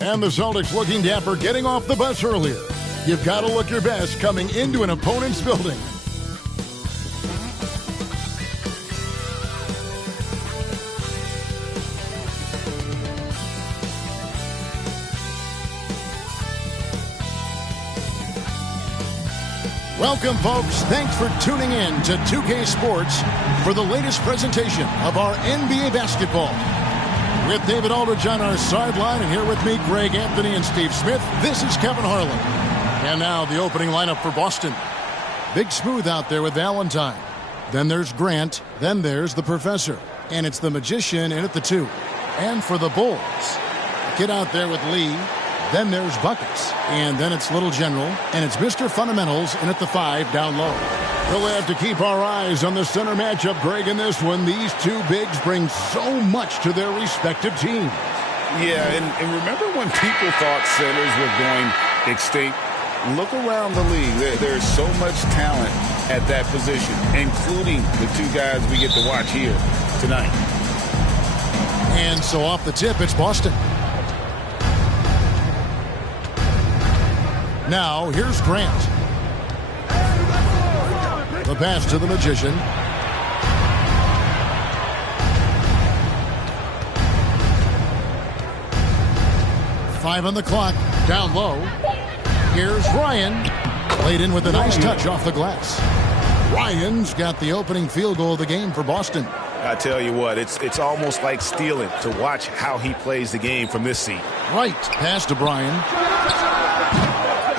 And the Celtics looking dapper, getting off the bus earlier. You've got to look your best coming into an opponent's building. Welcome, folks. Thanks for tuning in to 2K Sports for the latest presentation of our NBA basketball. With David Aldridge on our sideline, and here with me, Greg Anthony and Steve Smith, this is Kevin Harlan. And now the opening lineup for Boston. Big Smooth out there with Valentine. Then there's Grant. Then there's the Professor. And it's the Magician in at the 2. And for the Bulls, get out there with Lee. Then there's Buckets. And then it's Little General. And it's Mr. Fundamentals in at the 5 down low. We'll have to keep our eyes on the center matchup, Greg, in this one. These two bigs bring so much to their respective teams. Yeah, and remember when people thought centers were going extinct? Look around the league. There's so much talent at that position, including the two guys we get to watch here tonight. And so off the tip, it's Boston. Now, here's Grant. The pass to the Magician. Five on the clock. Down low. Here's Ryan. Laid in with a nice touch off the glass. Ryan's got the opening field goal of the game for Boston. I tell you what, it's almost like stealing to watch how he plays the game from this seat. Right. Pass to Bryan.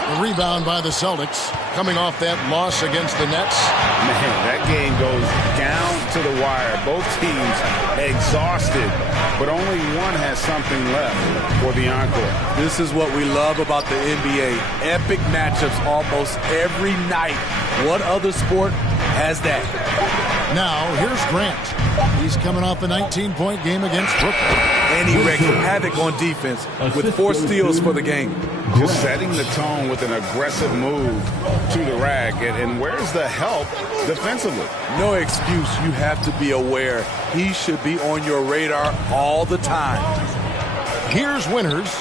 The rebound by the Celtics, coming off that loss against the Nets. Man, that game goes down to the wire. Both teams exhausted, but only one has something left for the encore. This is what we love about the NBA. Epic matchups almost every night. What other sport has that? Now, here's Grant. He's coming off a 19-point game against Brooklyn. And he wreaked havoc on defense with 4 steals for the game. Just setting the tone with an aggressive move to the rack. And where's the help defensively? No excuse. You have to be aware. He should be on your radar all the time. Here's Winters.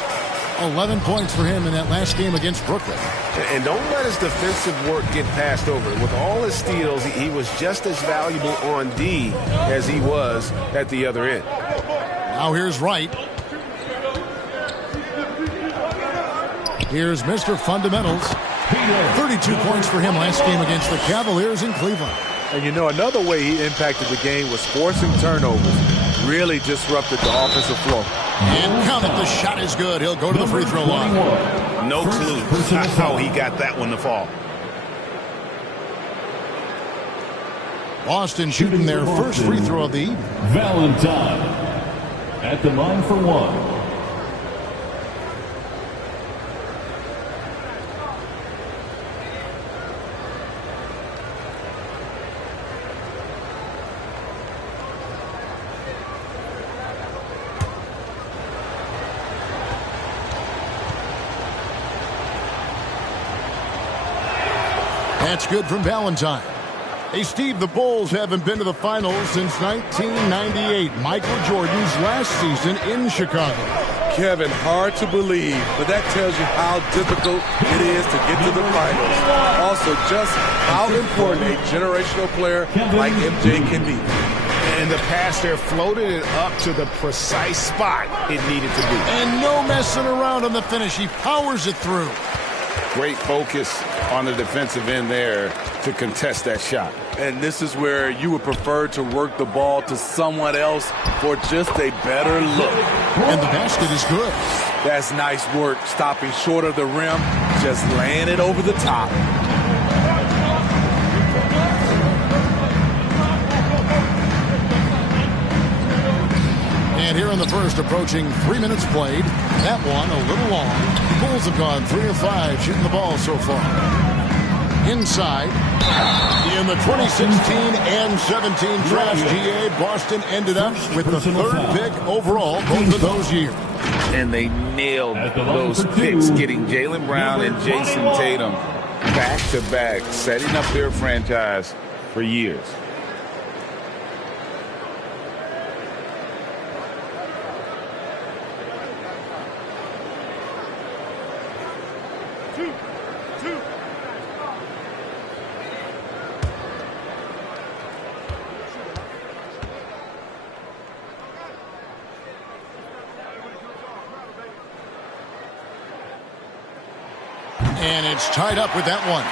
11 points for him in that last game against Brooklyn. And don't let his defensive work get passed over. With all his steals, he was just as valuable on D as he was at the other end. Now here's Wright. Here's Mr. Fundamentals. 32 points for him last game against the Cavaliers in Cleveland. And you know, another way he impacted the game was forcing turnovers. Really disrupted the offensive flow. And count it, the shot is good. He'll go to the free throw line. No clue how he got that one to fall. Boston shooting their first free throw of the evening. Valentine at the line for one. That's good from Valentine. Hey, Steve, the Bulls haven't been to the finals since 1998, Michael Jordan's last season in Chicago. Kevin, hard to believe, but that tells you how difficult it is to get to the finals. Also, just how important a generational player like MJ can be. And the pass there floated it up to the precise spot it needed to be. And no messing around on the finish. He powers it through. Great focus on the defensive end there to contest that shot. And this is where you would prefer to work the ball to someone else for just a better look. And the basket is good. That's nice work, stopping short of the rim, just laying it over the top. And here in the first, approaching 3 minutes played. That one a little long. The Bulls have gone 3 of 5 shooting the ball so far. Inside. In the 2016 and 17 draft, GA, Boston ended up with the 3rd pick overall both of those years. And they nailed those picks, getting Jaylen Brown and Jason Tatum back-to-back, setting up their franchise for years. And it's tied up with that one.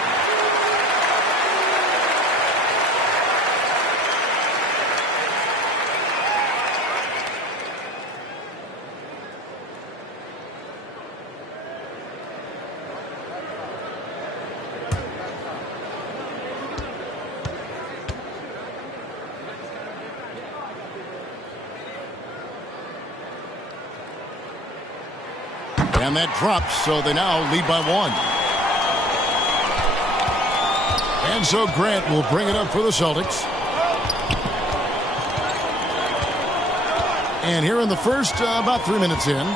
And that drops, so they now lead by one. And so Grant will bring it up for the Celtics. And here in the first, about 3 minutes in.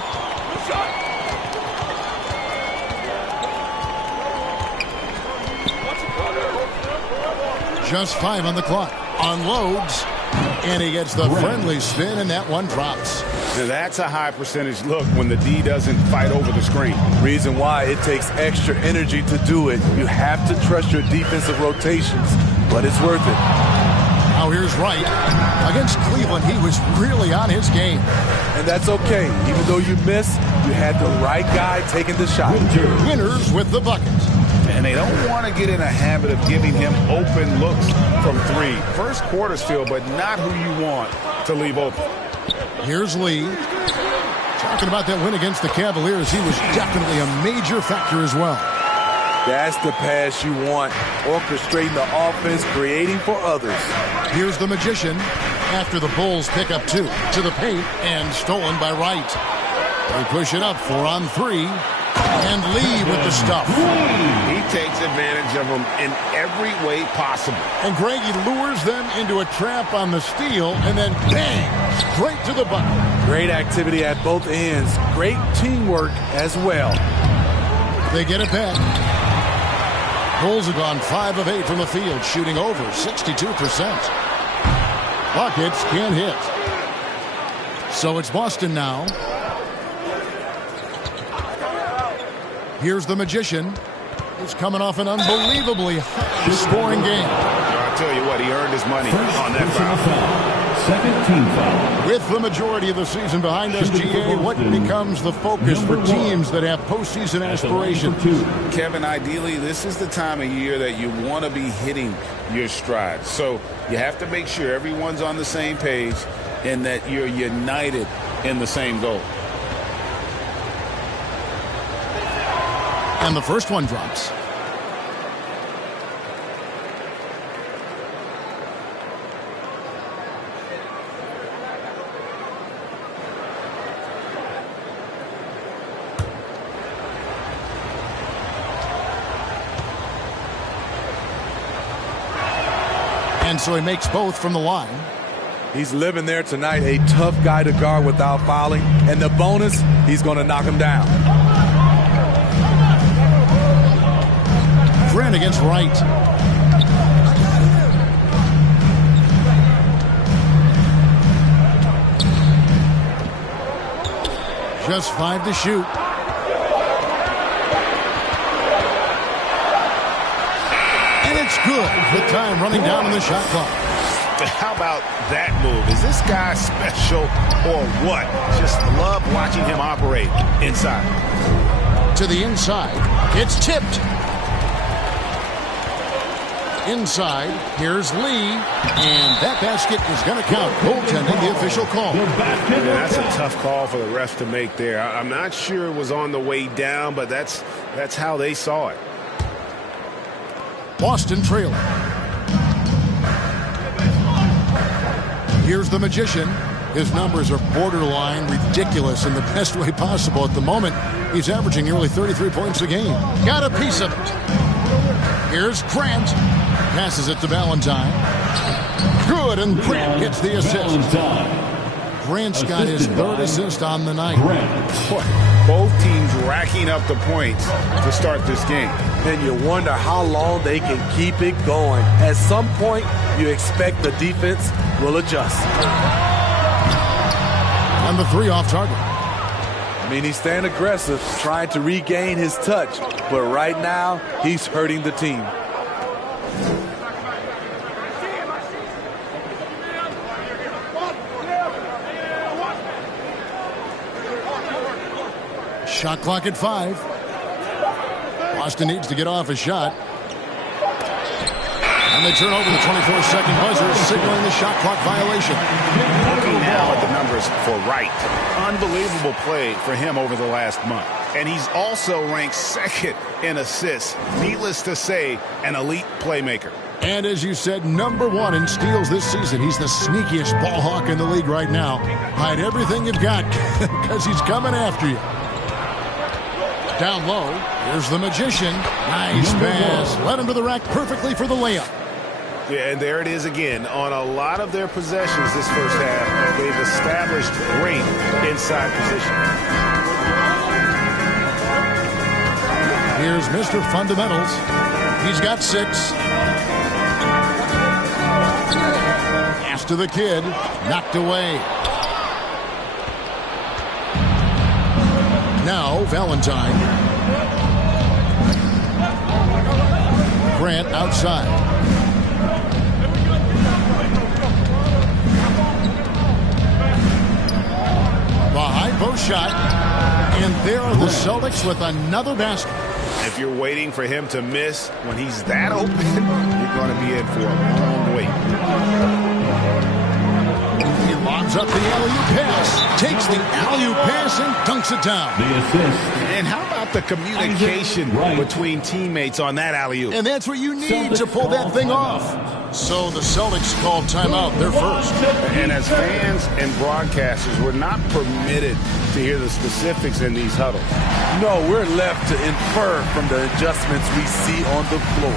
Just 5 on the clock. Unloads. And he gets the friendly spin, and that one drops. Now that's a high percentage look when the D doesn't fight over the screen. Reason why it takes extra energy to do it. You have to trust your defensive rotations, but it's worth it. Now here's Wright. Against Cleveland, he was really on his game. And that's okay. Even though you miss, you had the right guy taking the shot. Winners with the bucket. And they don't want to get in a habit of giving him open looks from three. First quarter still, but not who you want to leave open. Here's Lee. Talking about that win against the Cavaliers, he was definitely a major factor as well. That's the pass you want. Orchestrating the offense, creating for others. Here's the Magician after the Bulls pick up 2 to the paint and stolen by Wright. They push it up 4 on 3. And Lee with the stuff. He takes advantage of them in every way possible. And Greg, he lures them into a trap on the steal, and then bang, straight to the bucket. Great activity at both ends. Great teamwork as well. They get it back. Bulls have gone 5 of 8 from the field, shooting over 62%. Buckets can't hit. So it's Boston now. Here's the Magician. He's coming off an unbelievably high-scoring game. I'll tell you what, he earned his money on that foul. Second team foul. With the majority of the season behind us, GA, what becomes the focus for teams that have postseason aspirations? Kevin, ideally, this is the time of year that you want to be hitting your stride. So you have to make sure everyone's on the same page and that you're united in the same goal. And the first one drops. And so he makes both from the line. He's living there tonight, a tough guy to guard without fouling. And the bonus, he's going to knock him down. Grant against Wright. Just 5 to shoot. And it's good. The time running down on the shot clock. How about that move? Is this guy special or what? Just love watching him operate inside. To the inside. It's tipped. Inside, here's Lee, and that basket is going to count. Goaltending, the official call. Yeah, that's a tough call for the ref to make there. I'm not sure it was on the way down, but that's how they saw it. Boston trailing. Here's the Magician. His numbers are borderline ridiculous in the best way possible at the moment. He's averaging nearly 33 points a game. Got a piece of it. Here's Grant. Passes it to Valentine. Good, and Grant gets the assist. Grant's got his 3rd assist on the night. Both teams racking up the points to start this game. Then you wonder how long they can keep it going. At some point, you expect the defense will adjust. And the 3 off target. I mean, he's staying aggressive, trying to regain his touch. But right now, he's hurting the team. Shot clock at 5. Boston needs to get off a shot. And they turn over the 24-second buzzer, signaling the shot clock violation. Looking now at the numbers for Wright. Unbelievable play for him over the last month. And he's also ranked second in assists. Needless to say, an elite playmaker. And as you said, #1 in steals this season. He's the sneakiest ball hawk in the league right now. Hide everything you've got because he's coming after you. Down low, here's the magician. Nice pass. Led him to the rack perfectly for the layup. Yeah, and there it is again. On a lot of their possessions this first half, they've established great inside position. Here's Mr. Fundamentals. He's got 6. Pass to the kid. Knocked away. Now Valentine. Grant outside. The high post shot. And there are the Celtics with another basket. If you're waiting for him to miss when he's that open, you're going to be in for a long wait. He lobs up the alley-oop pass, takes the alley-oop pass and dunks it down. The assist. And how about the communication between teammates on that alley-oop? And that's what you need to pull that thing off. So the Celtics called timeout. They're first. And as fans and broadcasters, we're not permitted to hear the specifics in these huddles. No, we're left to infer from the adjustments we see on the floor.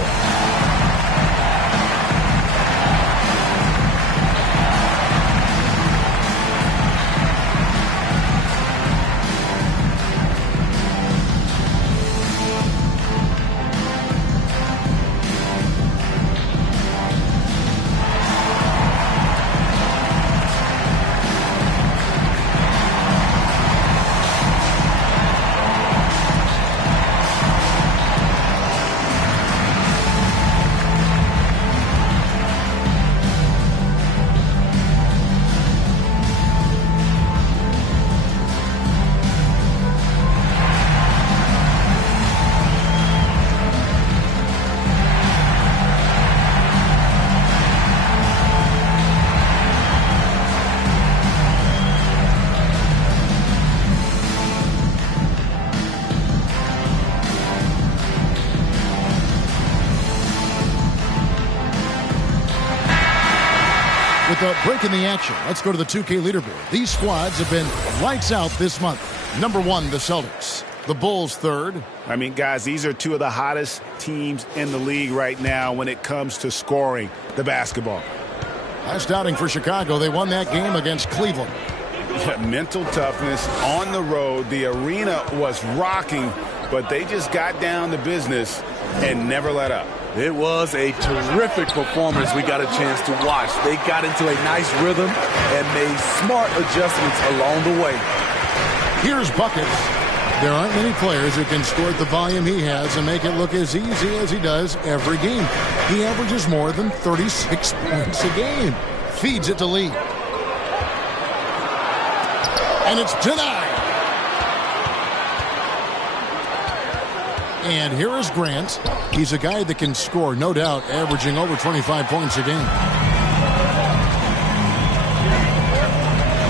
With a break in the action, let's go to the 2K leaderboard. These squads have been lights out this month. #1, the Celtics. The Bulls third. I mean, guys, these are two of the hottest teams in the league right now when it comes to scoring the basketball. Last outing for Chicago, they won that game against Cleveland. Mental toughness on the road. The arena was rocking, but they just got down to business and never let up. It was a terrific performance we got a chance to watch. They got into a nice rhythm and made smart adjustments along the way. Here's buckets. There aren't many players who can score at the volume he has and make it look as easy as he does every game. He averages more than 36 points a game. Feeds it to Lee. And it's denied. And here is Grant. He's a guy that can score, no doubt, averaging over 25 points a game.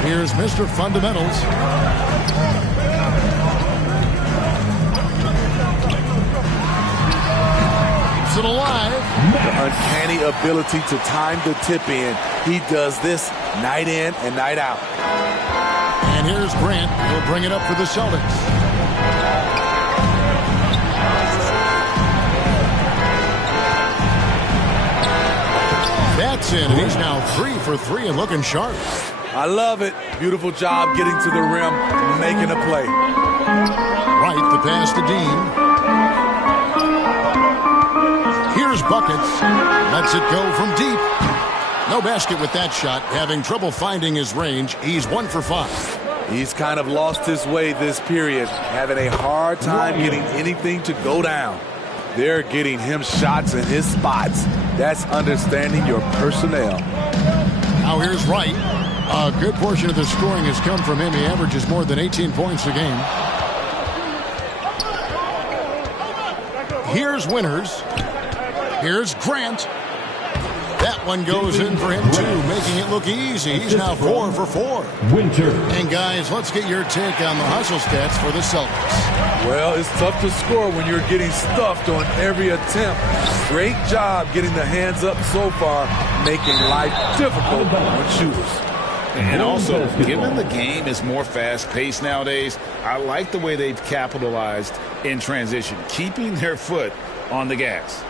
Here's Mr. Fundamentals. Keeps it alive. The uncanny ability to time the tip in. He does this night in and night out. And here's Grant. He'll bring it up for the Celtics. That's in. He's now 3 for 3 and looking sharp. I love it. Beautiful job getting to the rim, making a play. Right, the pass to Dean. Here's buckets. Lets it go from deep. No basket with that shot. Having trouble finding his range. He's 1 for 5. He's kind of lost his way this period, having a hard time getting anything to go down. They're getting him shots in his spots. That's understanding your personnel. Now here's Wright. A good portion of the scoring has come from him. He averages more than 18 points a game. Here's Winters. Here's Grant. That one goes in for him, too, making it look easy. He's now 4 for 4. Winter. And, guys, let's get your take on the hustle stats for the Celtics. Well, it's tough to score when you're getting stuffed on every attempt. Great job getting the hands up so far, making life difficult on shooters. And also, given the game is more fast-paced nowadays, I like the way they've capitalized in transition, keeping their foot on the gas.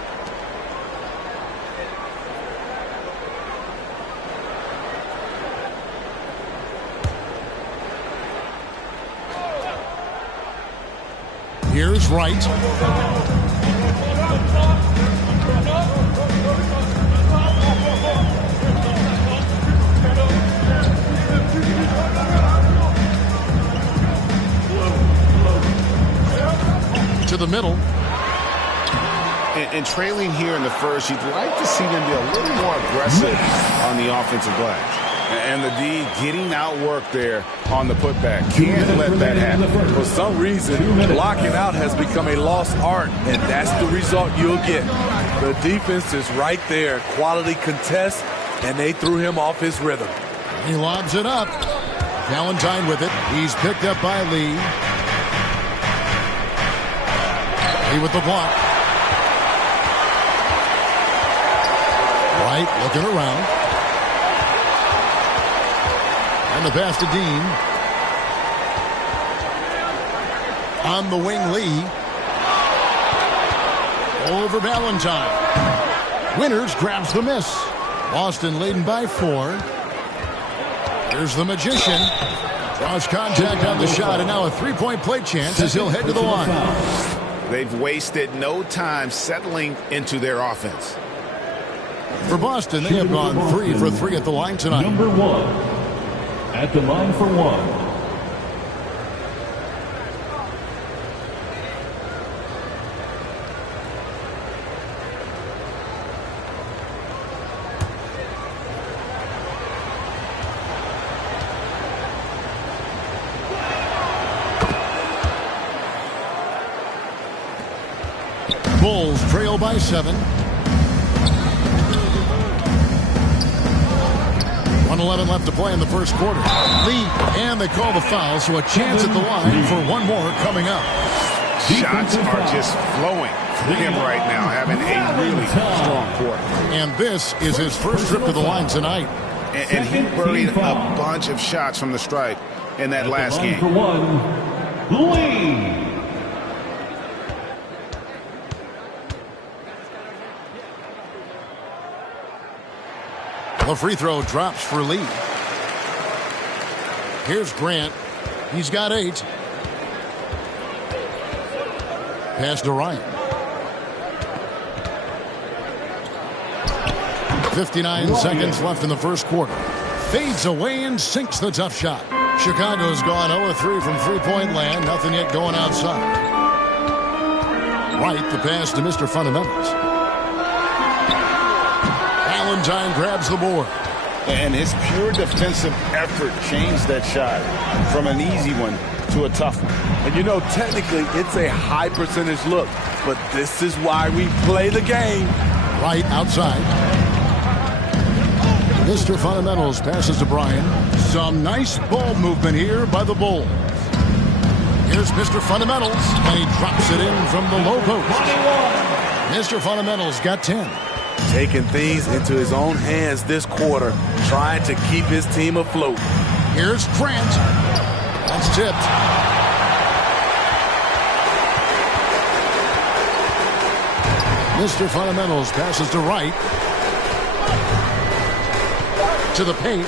Here's Wright. To the middle. And trailing here in the first, you'd like to see them be a little more aggressive on the offensive glass. And the D getting outworked there on the putback. Can't let that happen. For some reason, blocking out has become a lost art, and that's the result you'll get. The defense is right there. Quality contest, and they threw him off his rhythm. He lobs it up. Valentine with it. He's picked up by Lee. Lee with the block. Wright looking around. And the pass to Dean. On the wing, Lee. Over Valentine. Winters grabs the miss. Boston leading by 4. Here's the Magician. Draws contact on the shot, and now a three-point play chance as he'll head to the line. They've wasted no time settling into their offense. For Boston, they have gone 3 for 3 at the line tonight. Number 1. At the line for 1. Bulls trail by 7. 1:11 left to play in the first quarter. Lee, and they call the foul, so a chance at the line for one more coming up. Shots are just flowing for him right now, having a really strong quarter. And this is his first trip to the line tonight. And he buried a bunch of shots from the stripe in that last game. For 1, Lee. The free throw drops for Lee. Here's Grant. He's got 8. Pass to Ryan. 59 seconds left in the first quarter. Fades away and sinks the tough shot. Chicago's gone 0-3 from three-point land. Nothing yet going outside. Wright, the pass to Mr. Fundamentals. Valentine grabs the board. And his pure defensive effort changed that shot from an easy one to a tough one. And you know, technically, it's a high percentage look, but this is why we play the game. Right outside. Mr. Fundamentals passes to Bryan. Some nice ball movement here by the Bulls. Here's Mr. Fundamentals, and he drops it in from the low post. Mr. Fundamentals got 10. Taking things into his own hands this quarter, trying to keep his team afloat. Here's Grant. That's tipped. Mr. Fundamentals passes to Wright. To the paint.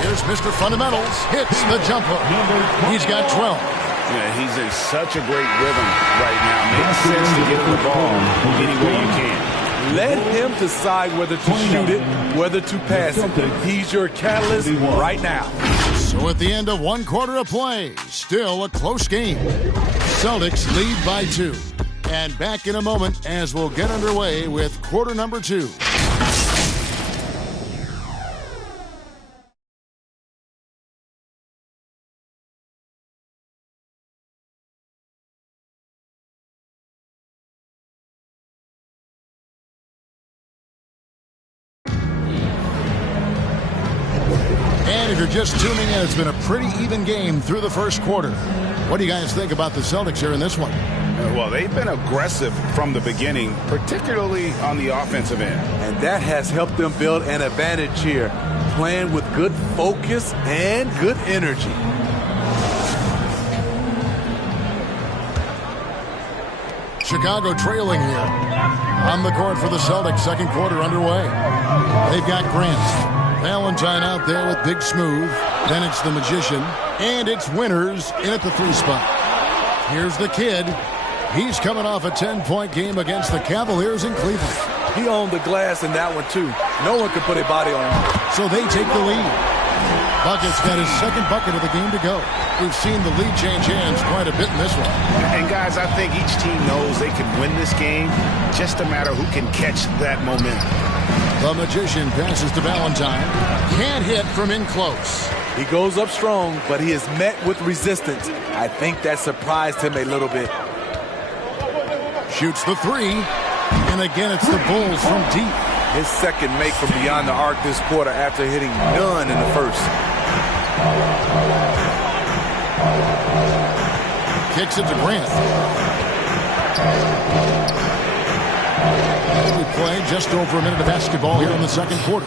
Here's Mr. Fundamentals. Hits the jumper. He's got 12. Yeah, he's in such a great rhythm right now. Makes sense to get him the ball any way you can. Let him decide whether to shoot it, whether to pass it. He's your catalyst right now. So at the end of one quarter of play, still a close game. Celtics lead by 2. And back in a moment as we'll get underway with quarter number 2. And if you're just tuning in, it's been a pretty even game through the first quarter. What do you guys think about the Celtics here in this one? Well, they've been aggressive from the beginning, particularly on the offensive end. And that has helped them build an advantage here, playing with good focus and good energy. Chicago trailing here. On the court for the Celtics, second quarter underway. They've got Grant. Valentine out there with Big Smooth. Then it's the Magician. And it's Winters in at the 3 spot. Here's the Kid. He's coming off a 10-point game against the Cavaliers in Cleveland. He owned the glass in that one, too. No one could put a body on him. So they take the lead. Bucket's got his second bucket of the game to go. We've seen the lead change hands quite a bit in this one. And, guys, I think each team knows they can win this game. Just a matter who can catch that momentum. The Magician passes to Valentine. Can't hit from in close. He goes up strong, but he is met with resistance. I think that surprised him a little bit. Shoots the 3. And again, it's the Bulls from deep. His second make from beyond the arc this quarter after hitting none in the first. Kicks it to Grant. We play just over a minute of basketball here in the second quarter.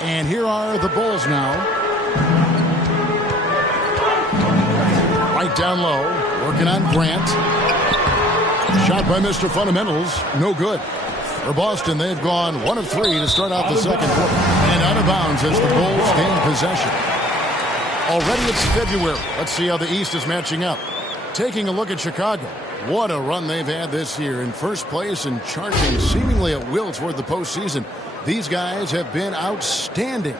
And here are the Bulls now. Right down low, working on Grant. Shot by Mr. Fundamentals, no good. For Boston, they've gone 1 of 3 to start out the second quarter. And out of bounds as the Bulls gain possession. Already it's February. Let's see how the East is matching up. Taking a look at Chicago. What a run they've had this year. In first place and charging seemingly at will toward the postseason. These guys have been outstanding.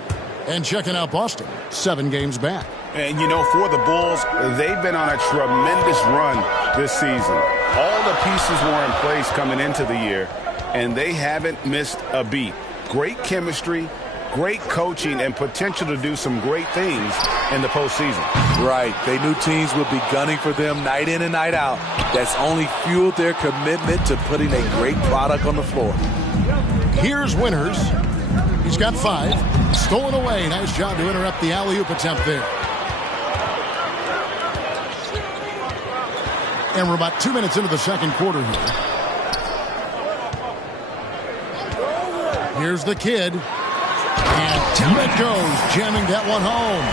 And checking out Boston, 7 games back. And, you know, for the Bulls, they've been on a tremendous run this season. All the pieces were in place coming into the year, and they haven't missed a beat. Great chemistry, great coaching, and potential to do some great things in the postseason. Right. They knew teams would be gunning for them night in and night out. That's only fueled their commitment to putting a great product on the floor. Here's Winters. He's got 5. Stolen away. Nice job to interrupt the alley-oop attempt there. And we're about 2 minutes into the second quarter here. Here's the Kid. And down it goes, jamming that one home.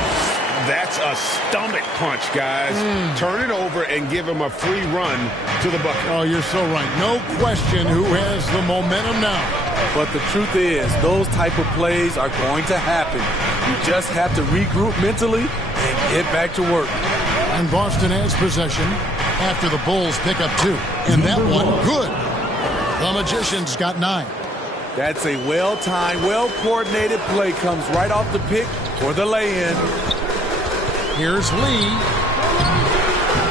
That's a stomach punch, guys. Turn it over and give him a free run to the bucket. Oh, you're so right. No question who has the momentum now. But the truth is, those type of plays are going to happen. You just have to regroup mentally and get back to work. And Boston has possession after the Bulls pick up 2. And that one, good. The Magician's got 9. That's a well-timed, well-coordinated play. Comes right off the pick for the lay-in. Here's Lee.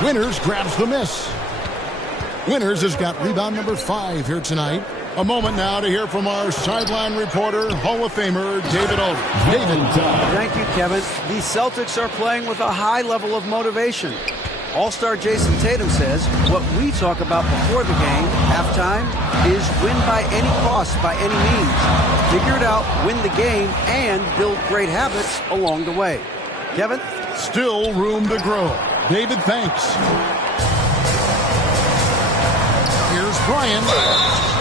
Winters grabs the miss. Winters has got rebound number 5 here tonight. A moment now to hear from our sideline reporter, Hall of Famer David Aldridge. David. Thank you, Kevin. The Celtics are playing with a high level of motivation. All-star Jason Tatum says what we talk about before the game, halftime, is win by any cost, by any means. Figure it out, win the game, and build great habits along the way. Kevin? Still room to grow. David, thanks. Here's Bryant.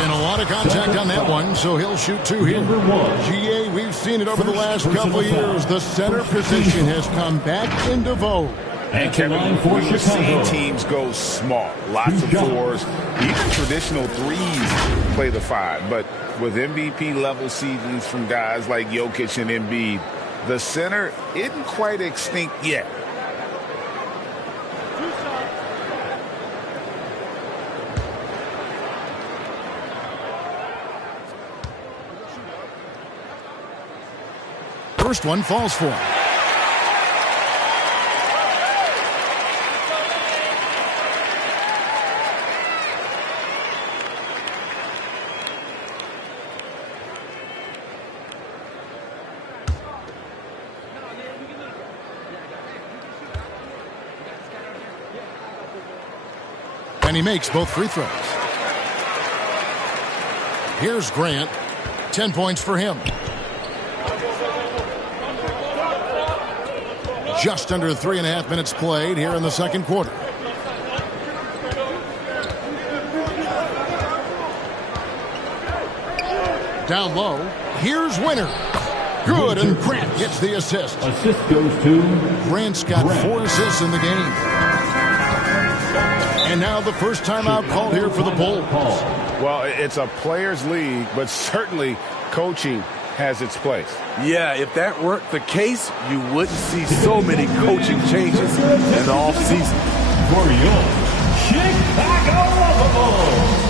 And a lot of contact on that one, so he'll shoot 2 here. GA, we've seen it over the last couple of years. The center position has come back into vogue. And Kevin, we've seen teams go small, lots of 4s, even traditional 3s play the 5. But with MVP-level seasons from guys like Jokic and Embiid, the center isn't quite extinct yet. first one falls for him. And he makes both free throws. Here's Grant. 10 points for him. Just under 3.5 minutes played here in the second quarter. Down low. Here's Winner. Good, and Grant gets the assist. Assist goes to Grant's got 4 assists in the game. And now the first timeout called here for the Bulls. Well, it's a players' league, but certainly coaching has its place. Yeah, if that weren't the case, you wouldn't see so many coaching changes in the offseason. For your Chicago Bulls.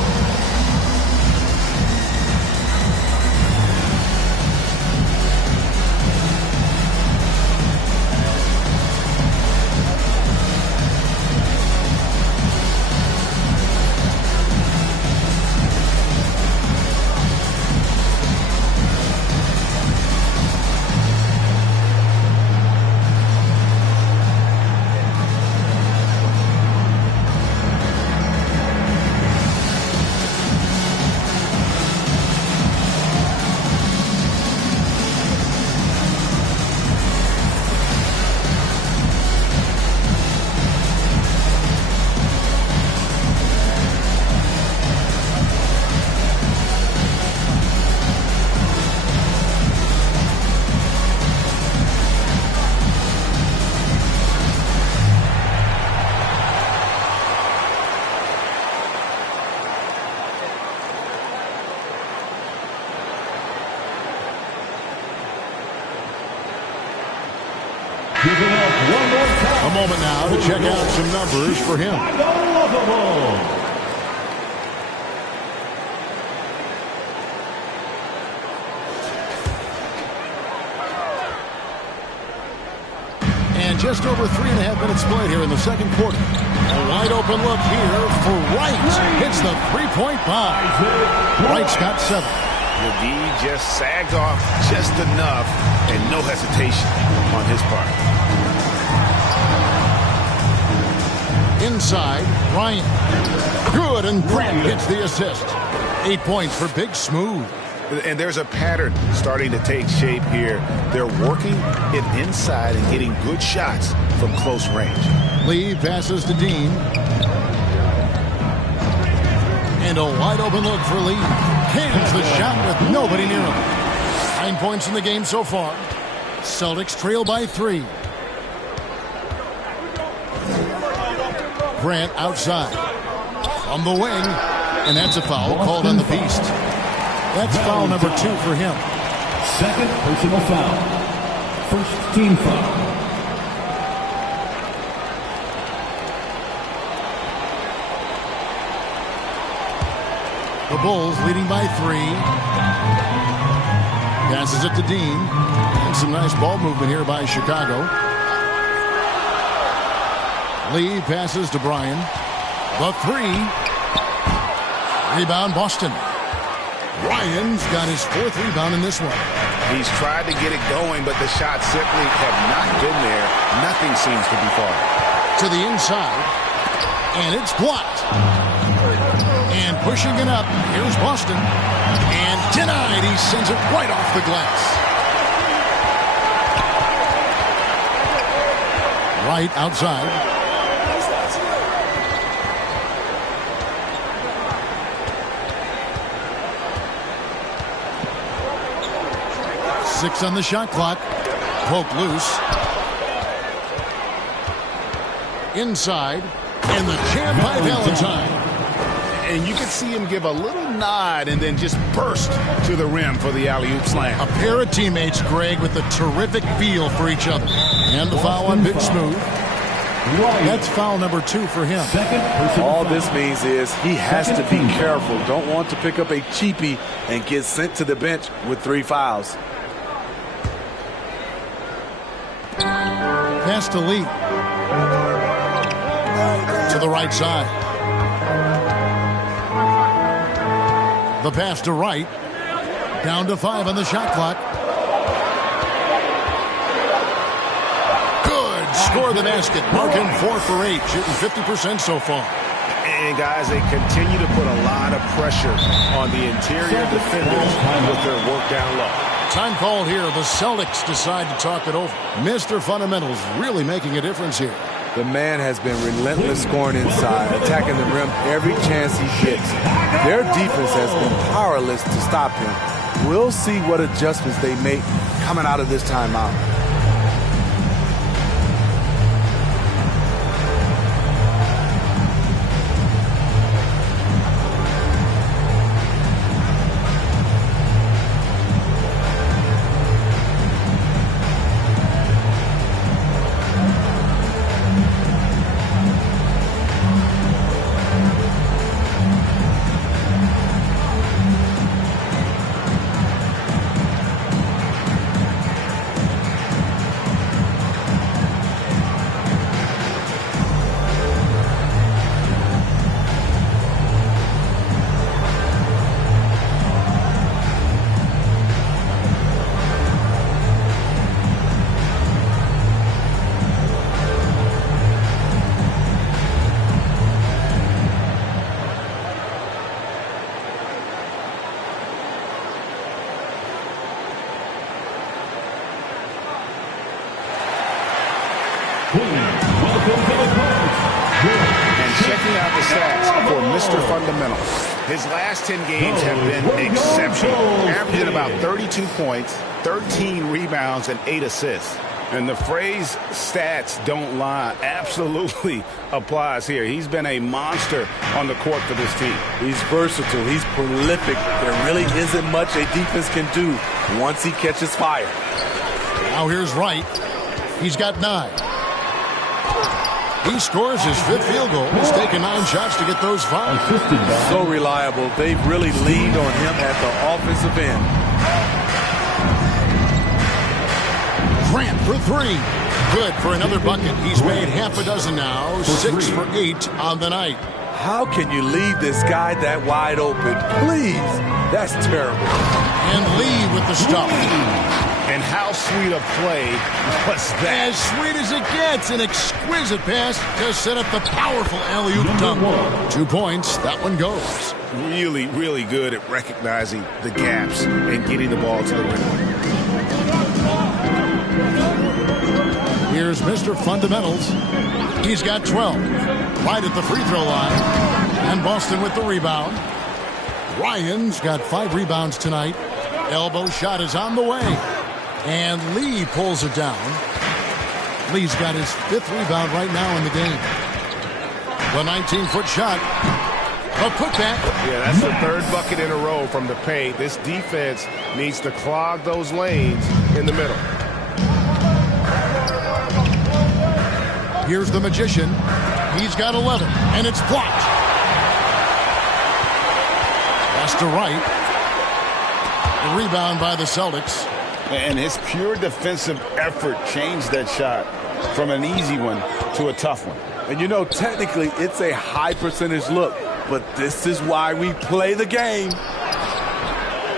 A moment now to check out some numbers for him. And just over 3.5 minutes played here in the second quarter. A wide open look here for Wright. Hits the three-point bomb. Wright's got 7. The D just sagged off just enough and no hesitation on his part. Inside, Bryant. Good, and Grant gets the assist. 8 points for Big Smooth. And there's a pattern starting to take shape here. They're working it inside and getting good shots from close range. Lee passes to Dean. And a wide open look for Lee. Cans the shot with nobody near him. 9 points in the game so far. Celtics trail by 3. Grant outside. On the wing. And that's a foul called on the beast. That's foul number 2 for him. Second personal foul. First team foul. The Bulls leading by 3. Passes it to Dean. And some nice ball movement here by Chicago. Lee passes to Bryan. The 3. Rebound Boston. Ryan's got his 4th rebound in this one. He's tried to get it going, but the shots simply have not been there. Nothing seems to be falling. To the inside. And it's blocked. And pushing it up. Here's Boston. And denied. He sends it right off the glass. Right outside. Six on the shot clock. Poke loose. Inside. And the jam by Valentine. And you can see him give a little nod and then just burst to the rim for the alley-oop slam. A pair of teammates, Greg, with a terrific feel for each other. And the foul on Big Smooth. That's foul number 2 for him. All this means is he has to be careful. Don't want to pick up a cheapie and get sent to the bench with 3 fouls. has to lead. To the right side. The pass to Wright. Down to 5 on the shot clock. Good. Score the basket. Marking 4 for 8. Shooting 50% so far. And, guys, they continue to put a lot of pressure on the interior defenders with their work down low. Time called here. The Celtics decide to talk it over. Mr. Fundamentals really making a difference here. The man has been relentless scoring inside, attacking the rim every chance he gets. Their defense has been powerless to stop him. We'll see what adjustments they make coming out of this timeout. And checking out the stats for Mr. Fundamentals. His last 10 games have been exceptional, averaging about 32 points, 13 rebounds, and 8 assists. And the phrase stats don't lie absolutely applies here. He's been a monster on the court for this team. He's versatile. He's prolific. There really isn't much a defense can do once he catches fire. Now here's Wright. He's got 9. He scores his 5th field goal. He's taken 9 shots to get those 5. So reliable. They've really leaned on him at the offensive end. Grant for 3. Good for another bucket. He's made half a dozen now. 6 for 8 on the night. How can you leave this guy that wide open? Please. That's terrible. And Lee with the stop. And how sweet a play was that? As sweet as it gets. An exquisite pass to set up the powerful alley-oop dunk. 2 points. That one goes. Really, really good at recognizing the gaps and getting the ball to the rim. Here's Mr. Fundamentals. He's got 12. Right at the free throw line. And Boston with the rebound. Ryan's got 5 rebounds tonight. Elbow shot is on the way. And Lee pulls it down. Lee's got his 5th rebound right now in the game. The 19-foot shot. A putback. Yeah, that's the 3rd bucket in a row from the paint. This defense needs to clog those lanes in the middle. Here's the Magician. He's got 11, and it's blocked. Pass to Wright. The rebound by the Celtics. And his pure defensive effort changed that shot from an easy one to a tough one. And you know, technically, it's a high percentage look, but this is why we play the game.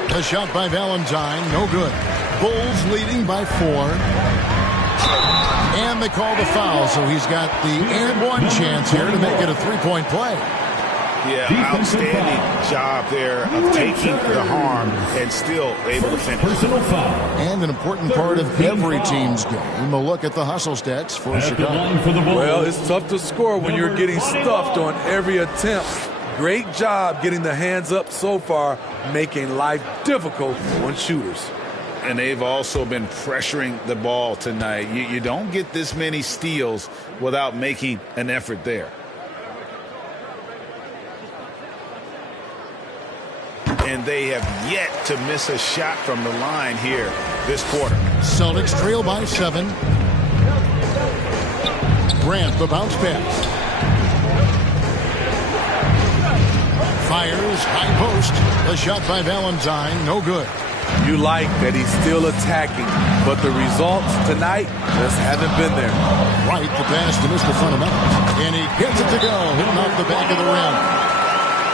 The shot by Valentine, no good. Bulls leading by 4. And they call the foul, so he's got the and 1 chance here to make it a 3-point play. Yeah, outstanding job there of taking the harm and still able to finish. And an important part of every team's game. A look at the hustle stats for Chicago. Well, it's tough to score when you're getting stuffed on every attempt. Great job getting the hands up so far, making life difficult on shooters. And they've also been pressuring the ball tonight. You don't get this many steals without making an effort there. And they have yet to miss a shot from the line here this quarter. Celtics trail by 7. Grant, the bounce pass. Fires, high post. The shot by Valentine, no good. You like that he's still attacking, but the results tonight just haven't been there. Right, the pass to Mr. Fundamentals. And he gets it to go, hitting off the back of the rim.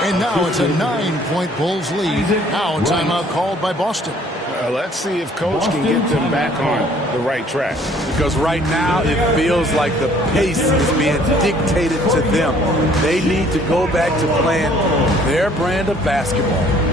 And now it's a 9-point Bulls lead. Now a timeout called by Boston. Let's see if Coach can get them back on the right track. Because right now it feels like the pace is being dictated to them. They need to go back to playing their brand of basketball.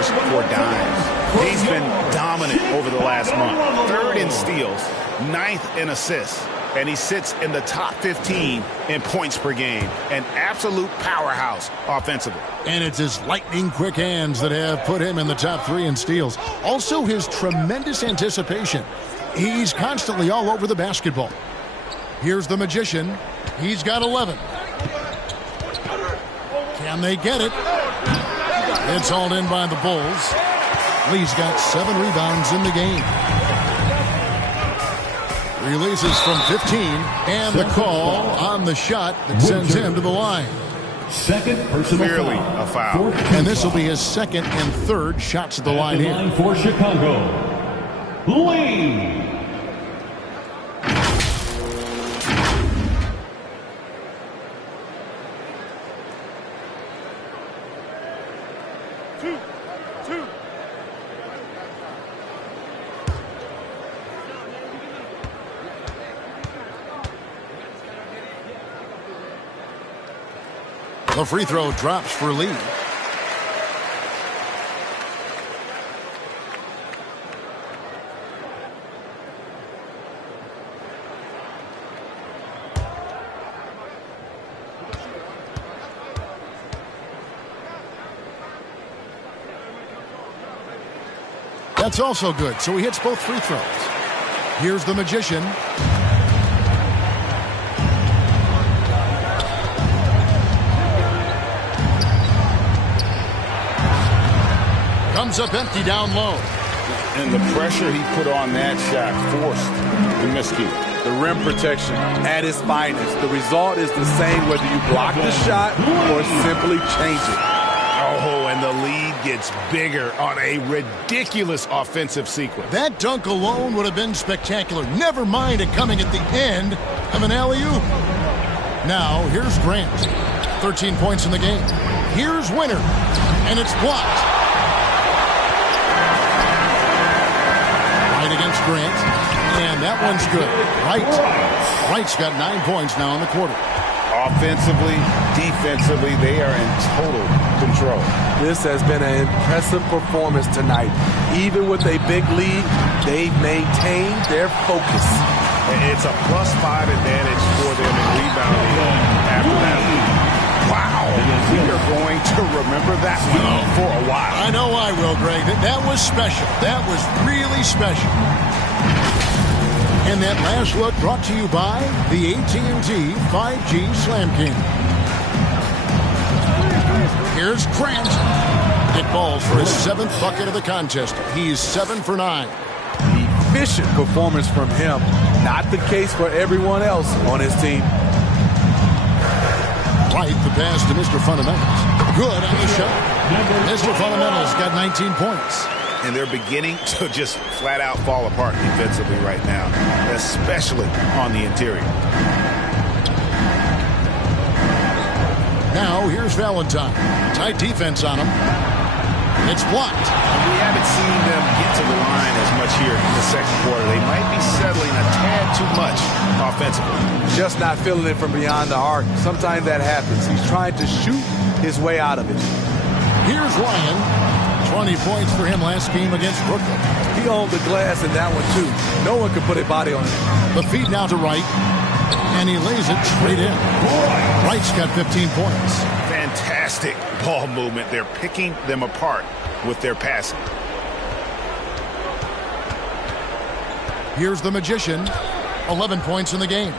For dimes. He's been dominant over the last month. 3rd in steals, 9th in assists, and he sits in the top 15 in points per game. An absolute powerhouse offensively. And it's his lightning-quick hands that have put him in the top 3 in steals. Also his tremendous anticipation. He's constantly all over the basketball. Here's the magician. He's got 11. Can they get it? It's hauled in by the Bulls. Lee's got 7 rebounds in the game. Releases from 15, and the call on the shot that sends him to the line. Second personal Clearly foul. a foul. And this will be his 2nd and 3rd shots at the line here. Line for Chicago, Lee. The free throw drops for Lee. That's also good, so he hits both free throws. Here's the magician. Comes up empty down low. And the pressure he put on that shot forced the miscue. The rim protection at its finest. The result is the same whether you block the shot or simply change it. Oh, and the lead gets bigger on a ridiculous offensive sequence. That dunk alone would have been spectacular. Never mind it coming at the end of an alley-oop. Now, here's Grant. 13 points in the game. Here's Winter, and it's blocked. Right against Grant, and that one's good. Wright's got 9 points now in the quarter. Offensively, defensively, they are in total control. This has been an impressive performance tonight. Even with a big lead, they've maintained their focus. It's a +5 advantage for them in rebounding after that. Wow. We are going to remember that one for a while. I know I will, Greg. That was special. That was really special. And that last look brought to you by the AT&T 5G Slam King. Here's Grant. It falls for his 7th bucket of the contest. He's 7 for 9. Efficient performance from him. Not the case for everyone else on his team. Right, the pass to Mr. Fundamentals. Good on the shot. Mr. Fundamentals got 19 points. And they're beginning to just flat out fall apart defensively right now, especially on the interior. Now here's Valentine. Tight defense on him. It's blocked. We haven't seen them get to the line as much here in the second quarter. They might be settling a tad too much offensively. Just not feeling it from beyond the arc. Sometimes that happens. He's trying to shoot his way out of it. Here's Ryan. 20 points for him last game against Brooklyn. He owned the glass in that one, too. No one could put a body on it. The feed now to Wright. And he lays it straight in. Wright's got 15 points. Fantastic ball movement. They're picking them apart with their passing. Here's the Magician. 11 points in the game.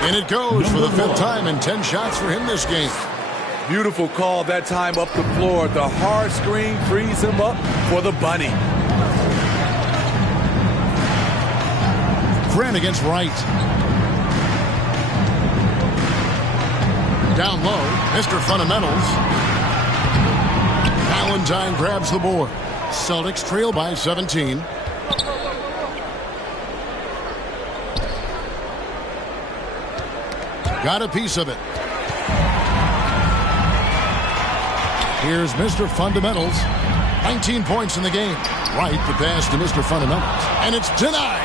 And it goes for the 5th time, and 10 shots for him this game. Beautiful call that time up the floor. The hard screen frees him up for the bunny. Grant against Wright. Down low, Mr. Fundamentals. Valentine grabs the board. Celtics trail by 17. Got a piece of it. Here's Mr. Fundamentals. 19 points in the game. Wright, the pass to Mr. Fundamentals. And it's denied.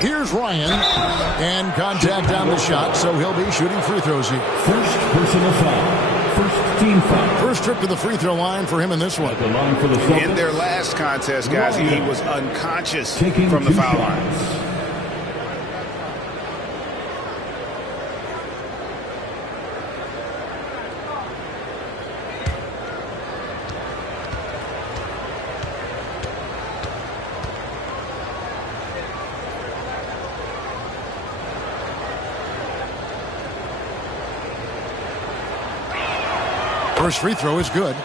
Here's Ryan. And contact on the shot, so he'll be shooting free throws here. First personal foul. First team foul. First trip to the free throw line for him in this one. The line for the Celtics. In their last contest, guys, he was unconscious from the foul line. First free throw is good.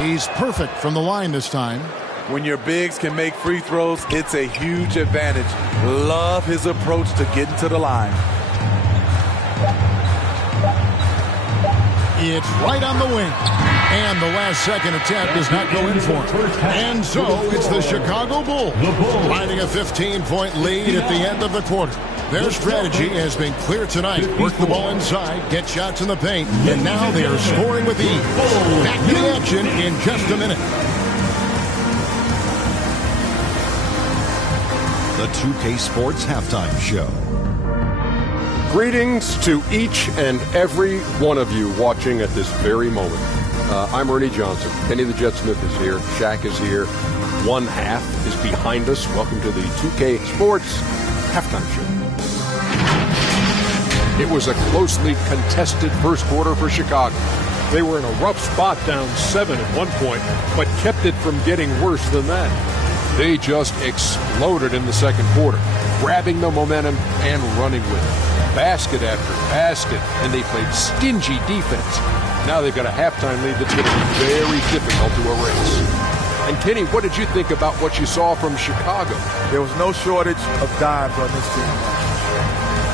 He's perfect from the line this time. When your bigs can make free throws, it's a huge advantage. Love his approach to getting to the line. It's right on the wing. And the last second attempt does not go in for him. And so it's the Chicago Bulls finding a 15-point lead at the end of the quarter. Their strategy has been clear tonight. Work the ball inside, get shots in the paint, and now they are scoring with ease. Back to the action in just a minute. The 2K Sports Halftime Show. Greetings to each and every one of you watching at this very moment. I'm Ernie Johnson. Kenny the Jet Smith is here. Shaq is here. One half is behind us. Welcome to the 2K Sports Halftime Show. It was a closely contested first quarter for Chicago. They were in a rough spot, down 7 at one point, but kept it from getting worse than that. They just exploded in the second quarter, grabbing the momentum and running with it. Basket after basket, and they played stingy defense. Now they've got a halftime lead that's going to be very difficult to erase. And Kenny, what did you think about what you saw from Chicago? There was no shortage of dimes on this team.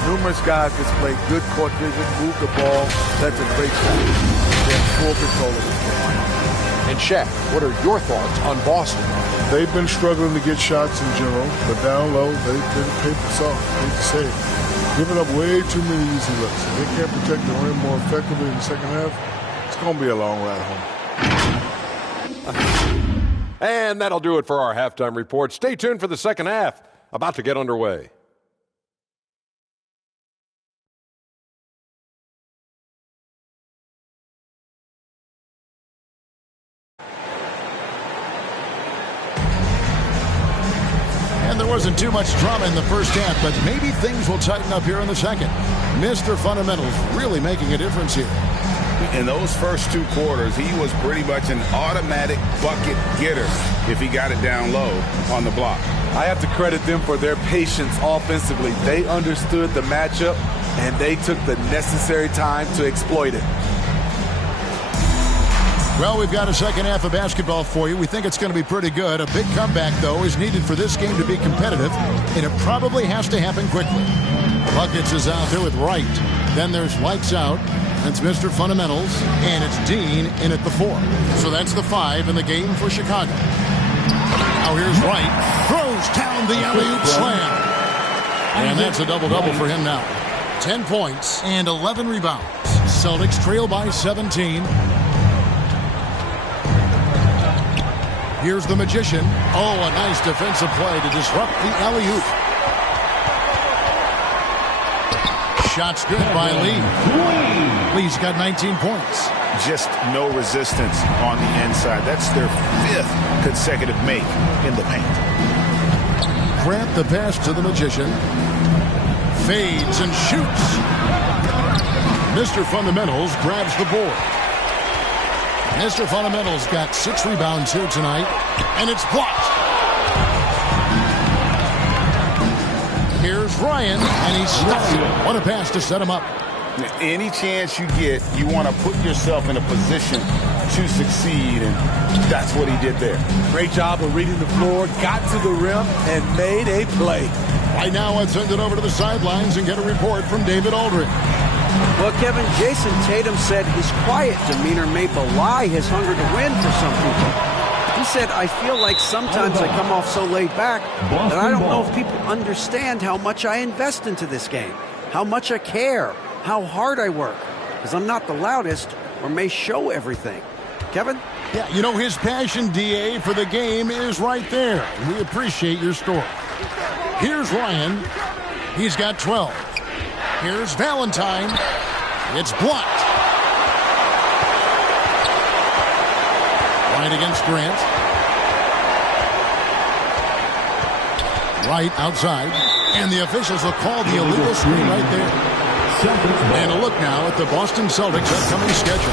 Numerous guys displayed good court vision, moved the ball. That's a great shot. They have full control of this game. And Shaq, what are your thoughts on Boston? They've been struggling to get shots in general, but down low, they've been paper soft. I hate to say it. Giving up way too many easy looks. If they can't protect the rim more effectively in the second half, it's going to be a long ride home. And that'll do it for our halftime report. Stay tuned for the second half, about to get underway. There wasn't too much drama in the first half, but maybe things will tighten up here in the second. Mr. Fundamentals really making a difference here. In those first two quarters, he was pretty much an automatic bucket getter if he got it down low on the block. I have to credit them for their patience offensively. They understood the matchup and they took the necessary time to exploit it. Well, we've got a second half of basketball for you. We think it's going to be pretty good. A big comeback, though, is needed for this game to be competitive, and it probably has to happen quickly. Buckets is out there with Wright. Then there's Lights Out. That's Mr. Fundamentals, and it's Dean in at the 4. So that's the 5 in the game for Chicago. Now here's Wright. Throws down the alley-oop slam. And that's a double-double for him now. 10 points and 11 rebounds. Celtics trail by 17. Here's the Magician. Oh, a nice defensive play to disrupt the alley-oop. Shots good by Lee. Lee's got 19 points. Just no resistance on the inside. That's their 5th consecutive make in the paint. Grant the pass to the Magician. Fades and shoots. Mr. Fundamentals grabs the board. Mr. Fundamentals got 6 rebounds here tonight, and it's blocked. Here's Ryan, and he stuffs it. What a pass to set him up. Any chance you get, you want to put yourself in a position to succeed, and that's what he did there. Great job of reading the floor, got to the rim, and made a play. Right now, let's send it over to the sidelines and get a report from David Aldridge. Well, Kevin, Jason Tatum said his quiet demeanor may belie his hunger to win for some people. He said, I feel like sometimes I come off so laid back that I don't know if people understand how much I invest into this game, how much I care, how hard I work, because I'm not the loudest or may show everything. Kevin? Yeah, you know, his passion, DA, for the game is right there. We appreciate your story. Here's Ryan. He's got 12. Here's Valentine. It's blocked. Right against Grant. Right outside. And the officials will call the illegal screen right there. And a look now at the Boston Celtics' upcoming schedule.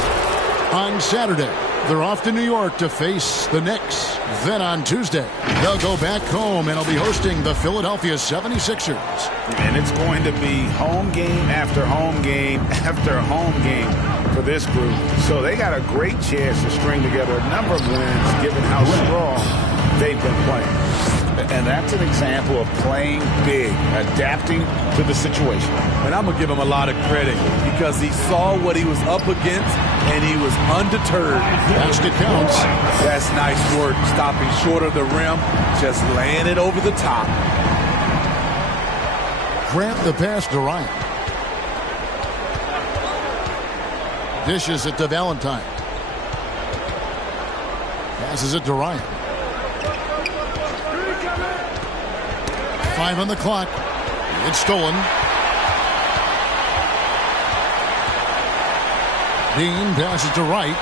On Saturday, they're off to New York to face the Knicks. Then on Tuesday, they'll go back home and will be hosting the Philadelphia 76ers. And it's going to be home game after home game after home game for this group. So they got a great chance to string together a number of wins given how strong they've been playing. And that's an example of playing big, adapting to the situation. And I'm going to give him a lot of credit because he saw what he was up against and he was undeterred. Basket counts. That's nice work, stopping short of the rim, just laying it over the top. Grant the pass to Ryan. Dishes it to Valentine. Passes it to Ryan. 5 on the clock. It's stolen. Dean passes to Wright.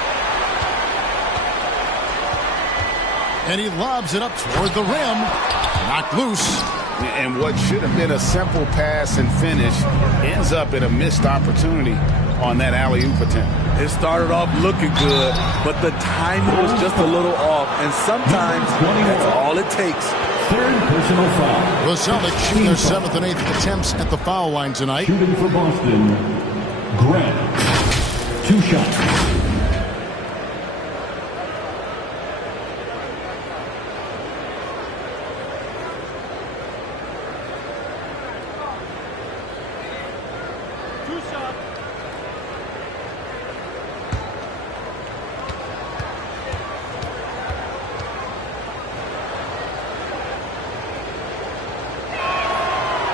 And he lobs it up toward the rim. Knocked loose. And what should have been a simple pass and finish ends up in a missed opportunity on that alley-oop attempt. It started off looking good, but the timing was just a little off. And sometimes that's all it takes. Third personal foul. The Celtics shooting their 7th and 8th attempts at the foul line tonight. Shooting for Boston, Grant. 2 shots.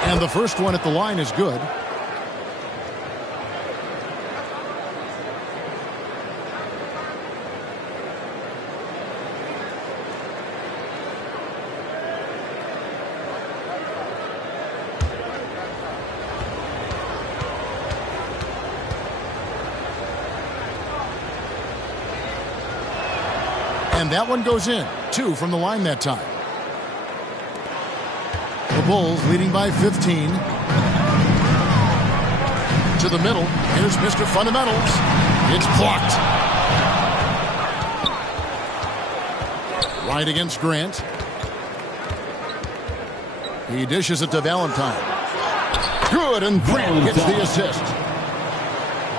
And the first one at the line is good. And that one goes in. 2 from the line that time. The Bulls leading by 15. To the middle. Here's Mr. Fundamentals. It's blocked. Right against Grant. He dishes it to Valentine. Good, and Grant gets the assist.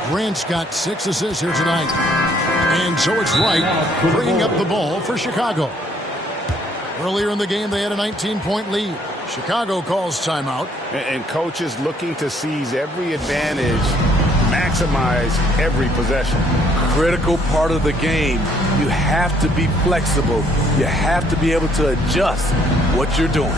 Grant's got 6 assists here tonight. And so it's Wright bringing up the ball for Chicago. Earlier in the game, they had a 19-point lead. Chicago calls timeout. And coaches looking to seize every advantage, maximize every possession. Critical part of the game. You have to be flexible. You have to be able to adjust what you're doing.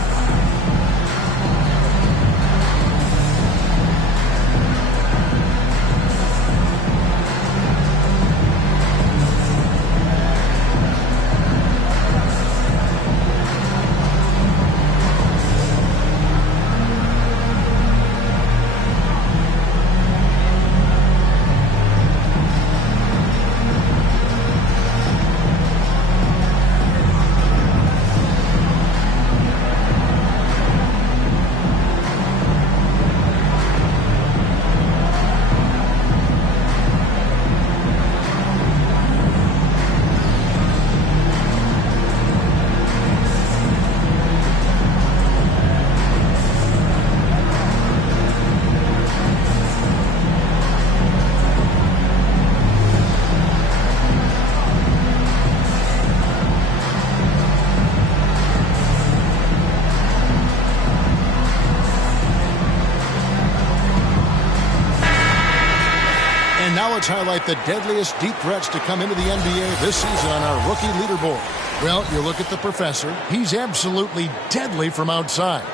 Let's highlight the deadliest deep threats to come into the NBA this season on our rookie leaderboard. Well, you look at the professor. He's absolutely deadly from outside.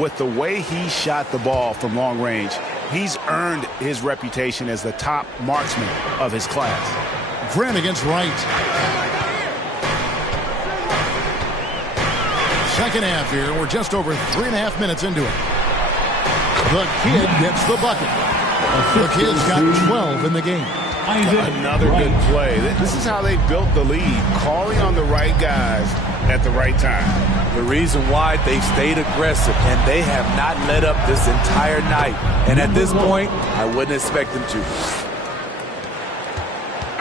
With the way he shot the ball from long range, he's earned his reputation as the top marksman of his class. Grant against Wright. Second half here. We're just over 3.5 minutes into it. The kid gets the bucket. The kid's got 12 in the game. Another good play. This is how they built the lead, calling on the right guys at the right time. The reason why they've stayed aggressive, and they have not let up this entire night. And at this point, I wouldn't expect them to.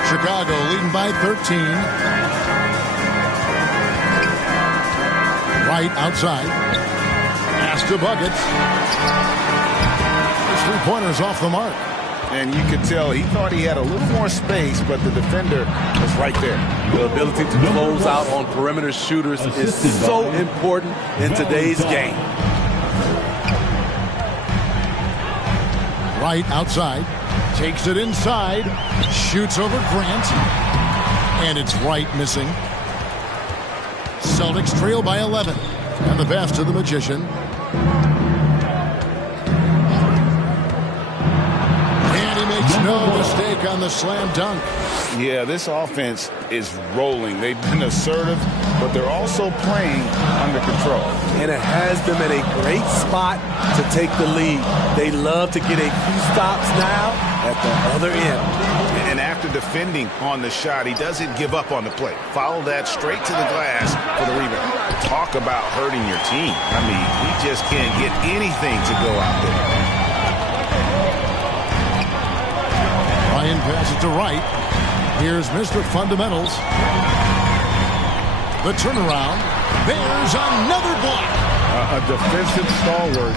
Chicago leading by 13. Wright outside. Pass to buckets. Three-pointers off the mark. And you could tell he thought he had a little more space, but the defender was right there. The ability to close out on perimeter shooters is so important in today's game. Wright outside. Takes it inside. Shoots over Grant. And it's Wright missing. Celtics trail by 11. And the pass to the Magician. Makes no mistake on the slam dunk. Yeah, this offense is rolling. They've been assertive, but they're also playing under control. And it has them at a great spot to take the lead. They love to get a few stops now at the other end. And after defending on the shot, he doesn't give up on the play. Follow that straight to the glass for the rebound. Talk about hurting your team. I mean, he just can't get anything to go out there. Ryan passes to Wright. Here's Mr. Fundamentals. The turnaround. There's another block. A defensive stalwart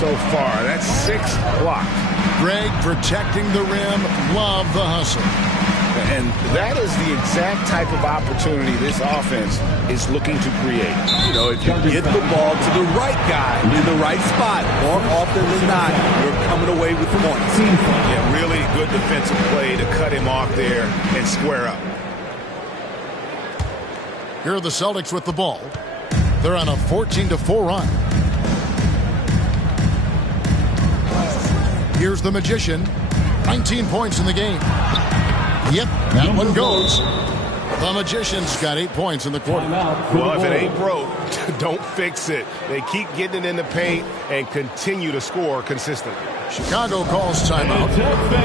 so far. That's 6 blocks. Greg protecting the rim. Love the hustle. And that is the exact type of opportunity this offense is looking to create. You know, if you get the ball to the right guy in the right spot, more often than not, you're coming away with points. Yeah, really good defensive play to cut him off there and square up. Here are the Celtics with the ball. They're on a 14-4 run. Here's the Magician. 19 points in the game. Yep, that one goes. The Magician's got 8 points in the quarter. Well, if it ain't broke, don't fix it. They keep getting it in the paint and continue to score consistently. Chicago calls timeout.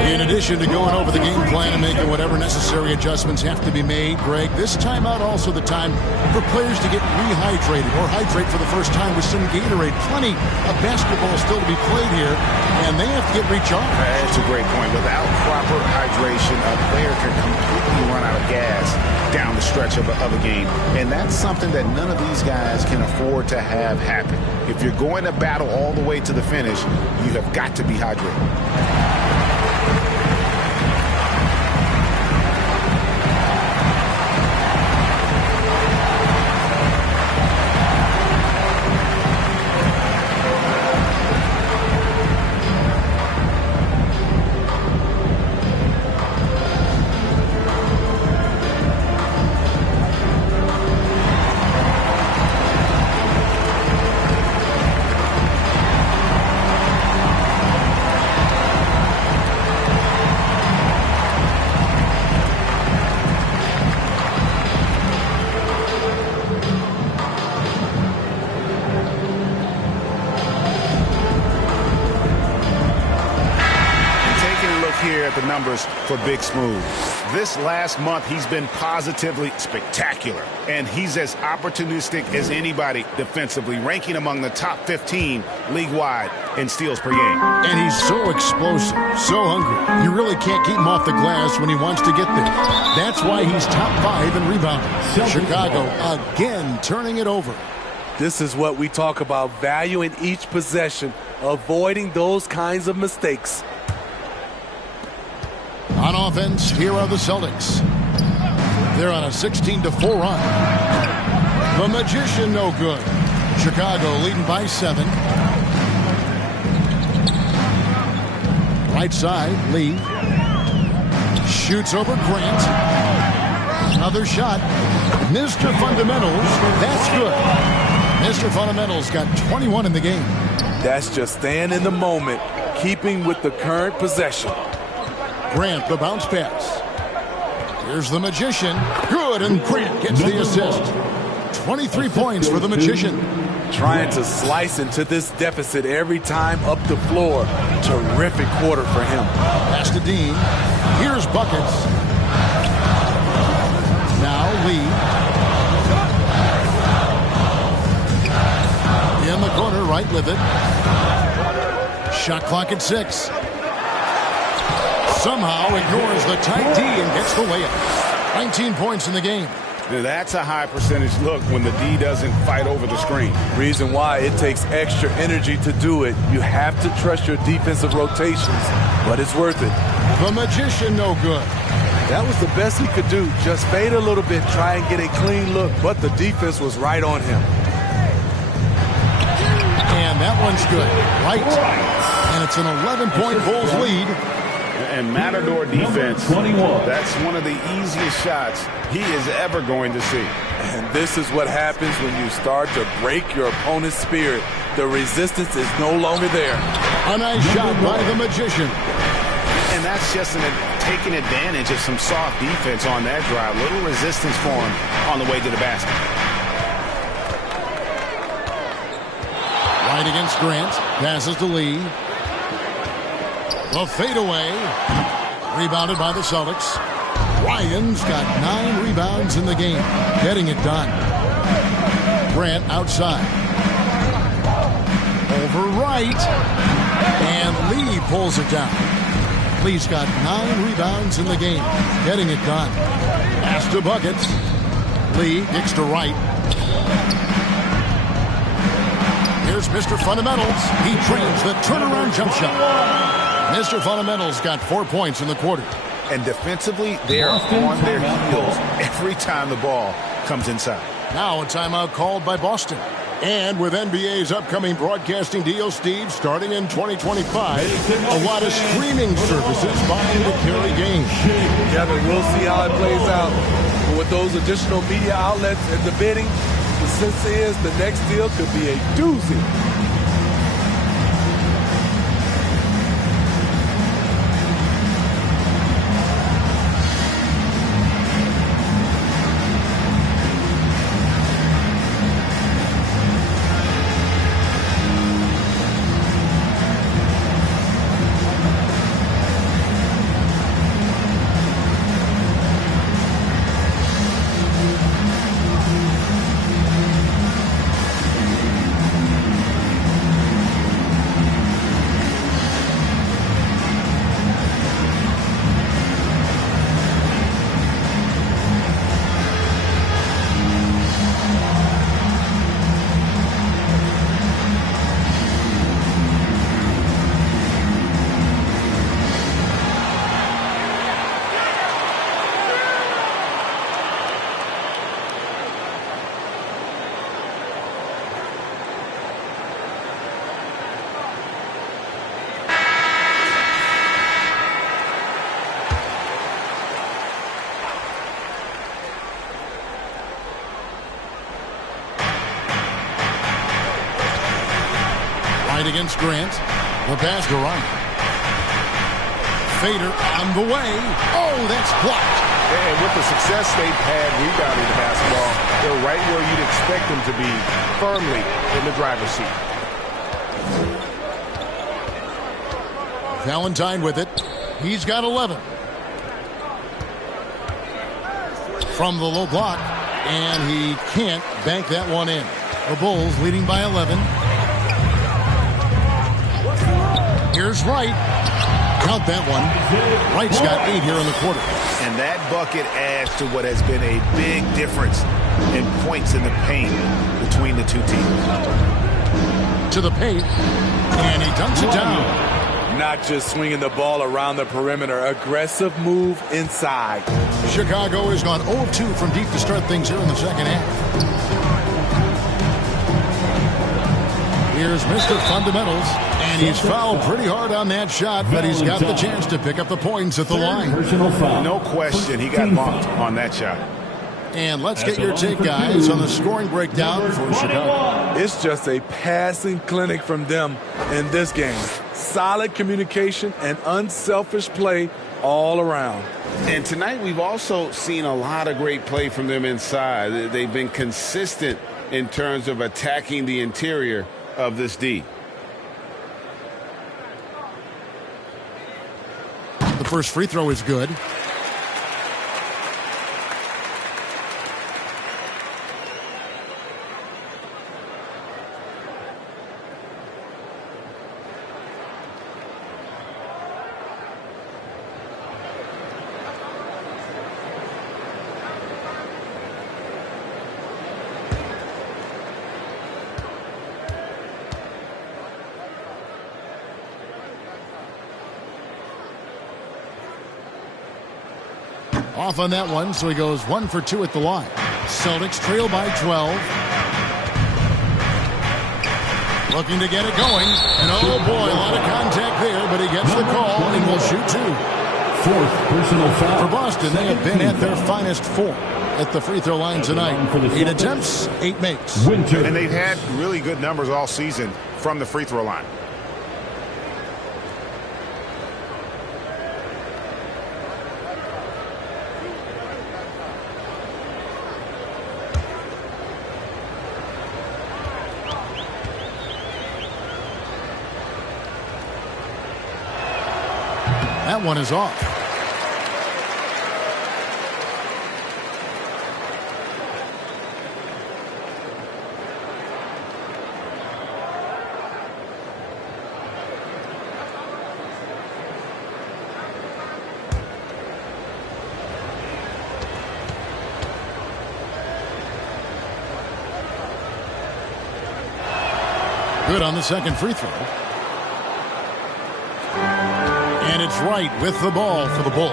In addition to going over the game plan and making whatever necessary adjustments have to be made, Greg, this timeout also the time for players to get rehydrated or hydrate for the first time with some Gatorade. Plenty of basketball still to be played here, and they have to get recharged. That's a great point. Without proper hydration, a player can completely run out of gas down the stretch of a game. And that's something that none of these guys can afford to have happen. If you're going to battle all the way to the finish, you have got to be hydrated. Here at the numbers for Big Smooth. This last month, he's been positively spectacular, and he's as opportunistic as anybody defensively, ranking among the top 15 league-wide in steals per game. And he's so explosive, so hungry. You really can't keep him off the glass when he wants to get there. That's why he's top 5 in rebounding. Chicago again turning it over. This is what we talk about, value in each possession, avoiding those kinds of mistakes. On offense, here are the Celtics. They're on a 16-4 run. The Magician, no good. Chicago leading by 7. Right side, Lee. Shoots over Grant. Another shot. Mr. Fundamentals, that's good. Mr. Fundamentals got 21 in the game. That's just staying in the moment, keeping with the current possession. Grant, the bounce pass. Here's the Magician. Good, and Grant gets the assist. 23 points for the Magician. Trying to slice into this deficit every time up the floor. Terrific quarter for him. Pass to Dean. Here's buckets. Now Lee. In the corner, right with it. Shot clock at 6. Somehow ignores the tight D and gets the layup. 19 points in the game. That's a high percentage look when the D doesn't fight over the screen. Reason why it takes extra energy to do it. You have to trust your defensive rotations, but it's worth it. The Magician, no good. That was the best he could do. Just fade a little bit, try and get a clean look, but the defense was right on him. And that one's good. Right. And it's an 11-point Bulls lead. And Matador defense, that's one of the easiest shots he is ever going to see. And this is what happens when you start to break your opponent's spirit. The resistance is no longer there. A nice shot by the Magician. And that's just taking advantage of some soft defense on that drive. Little resistance for him on the way to the basket. Right against Grant. Passes to Lee. The fadeaway. Rebounded by the Celtics. Ryan's got 9 rebounds in the game. Getting it done. Grant outside. Over right. And Lee pulls it down. Lee's got 9 rebounds in the game. Getting it done. Pass to buckets. Lee kicks to right. Here's Mr. Fundamentals. He trains the turnaround jump shot. Mr. Fundamentals got 4 points in the quarter. And defensively, they're on their heels every time the ball comes inside. Now a timeout called by Boston. And with NBA's upcoming broadcasting deal, Steve, starting in 2025, a lot of streaming services vying to carry games. Kevin, we'll see how it plays out. But with those additional media outlets and the bidding, the sense is the next deal could be a doozy. Wright against Grant. The pass to Wright. Fader on the way. Oh, that's blocked. And with the success they've had rebounding the basketball, they're right where you'd expect them to be, firmly in the driver's seat. Valentine with it. He's got 11. From the low block, and he can't bank that one in. The Bulls leading by 11. Here's Wright. Count that one. Wright's got 8 here in the quarter. And that bucket adds to what has been a big difference in points in the paint between the two teams. To the paint, and he dunks it down. Not just swinging the ball around the perimeter. Aggressive move inside. Chicago has gone 0-2 from deep to start things here in the second half. Here's Mr. Fundamentals, and he's fouled pretty hard on that shot, but he's got the chance to pick up the points at the line. No question, he got bumped on that shot. And let's get your take, guys, on the scoring breakdown for Chicago. It's just a passing clinic from them in this game. Solid communication and unselfish play all around. And tonight we've also seen a lot of great play from them inside. They've been consistent in terms of attacking the interior of this D. The first free throw is good. Off on that one, so he goes 1 for 2 at the line. Celtics trail by 12. Looking to get it going. And oh boy, a lot of contact there, but he gets the call and will shoot 2. Fourth personal foul. For Boston, they have been at their finest 4 at the free throw line tonight. 8 attempts, 8 makes. Winter. And they've had really good numbers all season from the free throw line. That one is off. Good on the second free throw. And it's Wright with the ball for the Bulls.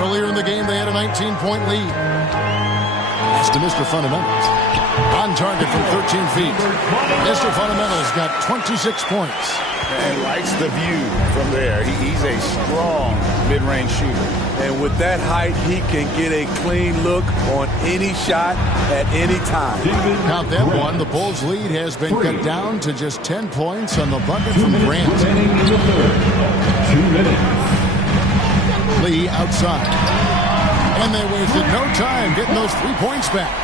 Earlier in the game, they had a 19-point lead. That's to Mr. Fundamentals. On target from 13 feet. Mr. Fundamentals got 26 points. And likes the view from there. He's a strong mid-range shooter. And with that height, he can get a clean look on any shot at any time. Count that one. The Bulls' lead has been cut down to just 10 points on the bucket from Grant. 2 minutes. Lee outside. And they wasted no time getting those 3 points back.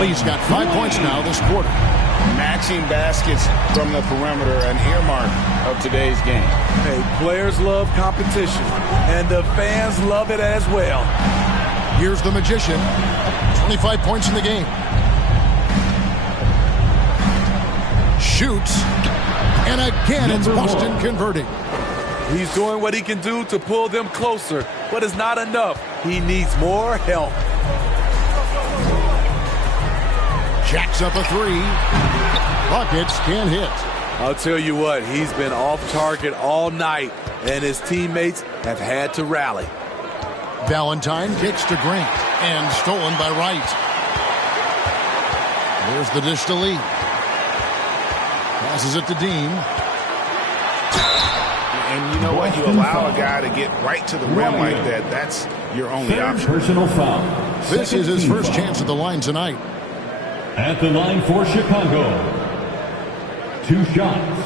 Lee's got 5 points now this quarter. Matching baskets from the perimeter, an earmark of today's game. Hey, players love competition, and the fans love it as well. Here's the Magician. 25 points in the game. Shoots. And again, it's Boston converting. He's doing what he can do to pull them closer, but it's not enough. He needs more help. Jacks up a 3. Buckets can't hit. I'll tell you what, he's been off target all night, and his teammates have had to rally. Valentine kicks to Grant, and stolen by Wright. There's the dish to Lee. Passes it to Dean. And you know what? You allow a guy to get right to the rim like that. That's your only option. Personal foul. This is his first chance at the line tonight. At the line for Chicago, 2 shots.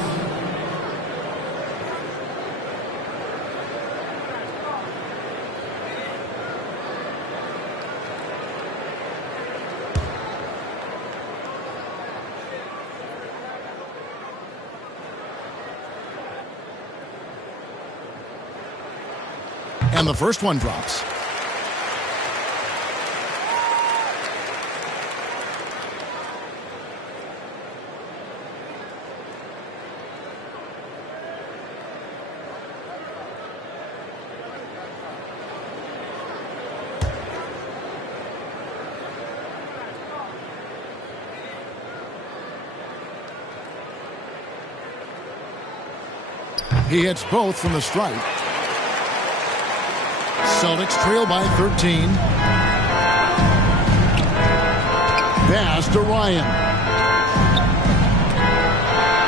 And the first one drops. He hits both from the stripe. Celtics trail by 13. Pass to Ryan.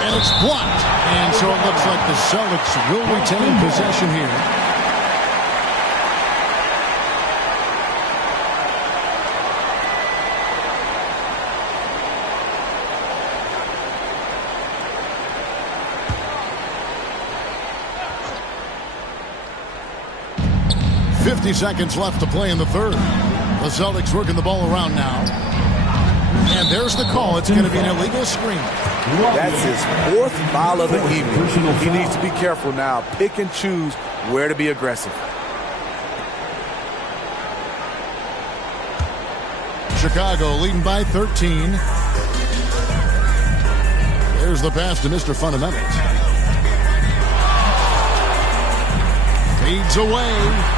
And it's blocked. And so it looks like the Celtics will retain possession here. Seconds left to play in the third. The Celtics working the ball around now. And there's the call. It's going to be an illegal screen. That's his 4th foul of the evening. He needs to be careful now. Pick and choose where to be aggressive. Chicago leading by 13. There's the pass to Mr. Fundamentals. Feeds away.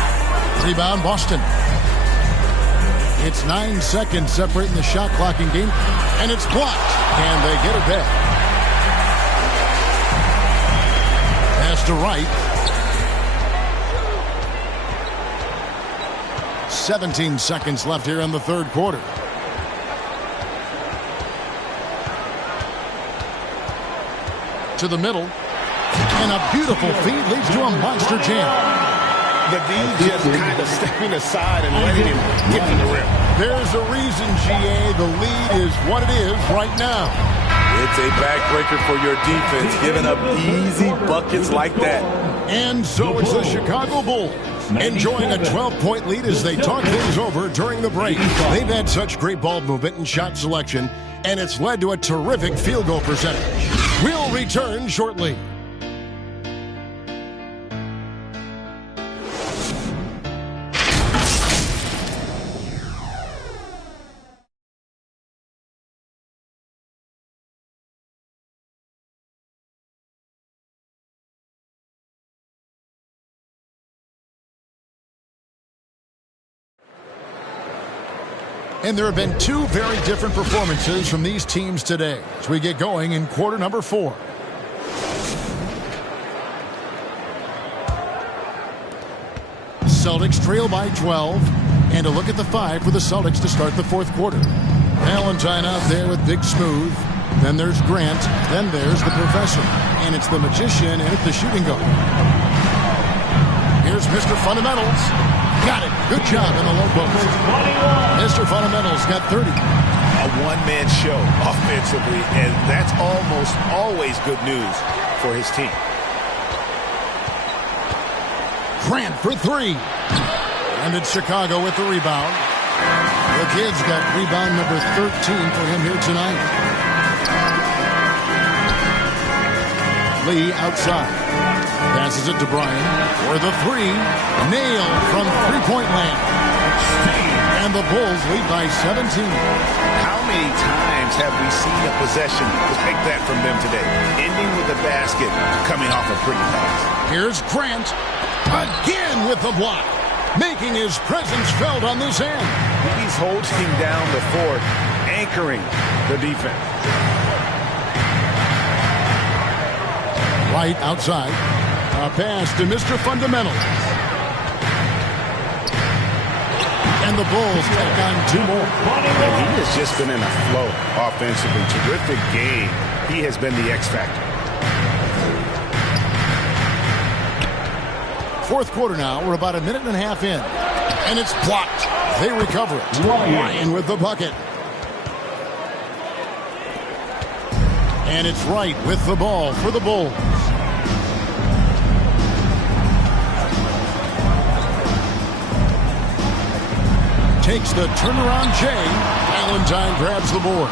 Rebound, Boston. It's 9 seconds separating the shot clocking game, and it's blocked, and they get it back. Pass to Wright. 17 seconds left here in the third quarter. To the middle, and a beautiful feed leads to a monster jam. The D just kind of stepping aside and letting him get to the rim. There's a reason, GA. The lead is what it is right now. It's a backbreaker for your defense, giving up easy buckets like that. And so it's the Chicago Bulls enjoying a 12-point lead as they talk things over during the break. They've had such great ball movement and shot selection, and it's led to a terrific field goal percentage. We'll return shortly. And there have been 2 very different performances from these teams today as we get going in quarter number 4. Celtics trail by 12. And a look at the 5 for the Celtics to start the fourth quarter. Valentine out there with Big Smooth. Then there's Grant. Then there's the Professor. And it's the Magician and it's the shooting guard. Here's Mr. Fundamentals. Got it. Good job in the low post. Mr. Fundamentals got 30. A one-man show offensively, and that's almost always good news for his team. Grant for 3. And it's Chicago with the rebound. The kid's got rebound number 13 for him here tonight. Lee outside. Passes it to Bryan for the 3. Nailed from three-point land. And the Bulls lead by 17. How many times have we seen a possession like that from them today? Ending with a basket, coming off a pretty pass. Here's Grant. Again with the block. Making his presence felt on this end. He's holding down the fort, anchoring the defense. Right outside. A pass to Mr. Fundamentals. And the Bulls take on 2 more. And he has just been in a flow offensively. Terrific game. He has been the X factor. Fourth quarter now. We're about a minute and a half in. And it's blocked. They recover it. Ryan with the bucket. And it's Wright with the ball for the Bulls. Takes the turnaround Jay. Valentine grabs the board.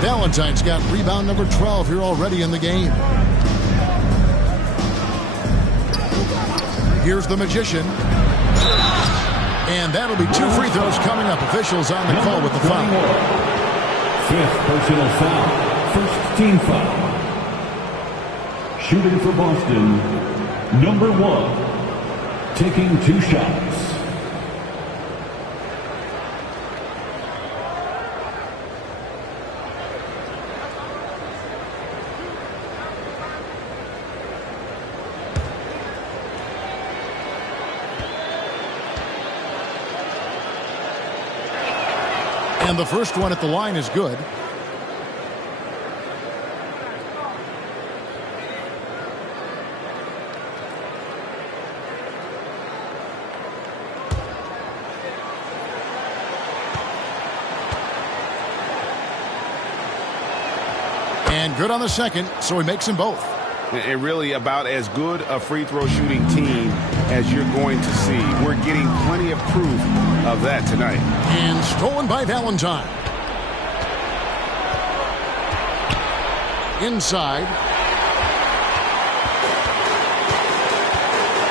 Valentine's got rebound number 12 here already in the game. Here's the Magician. And that'll be 2 free throws coming up. Officials on the call with the foul. 5th personal foul. First team foul. Shooting for Boston, number 1. Taking 2 shots. And the first one at the line is good. And good on the second, so he makes them both. And really about as good a free throw shooting team as you're going to see. We're getting plenty of proof of that tonight. And stolen by Valentine. Inside.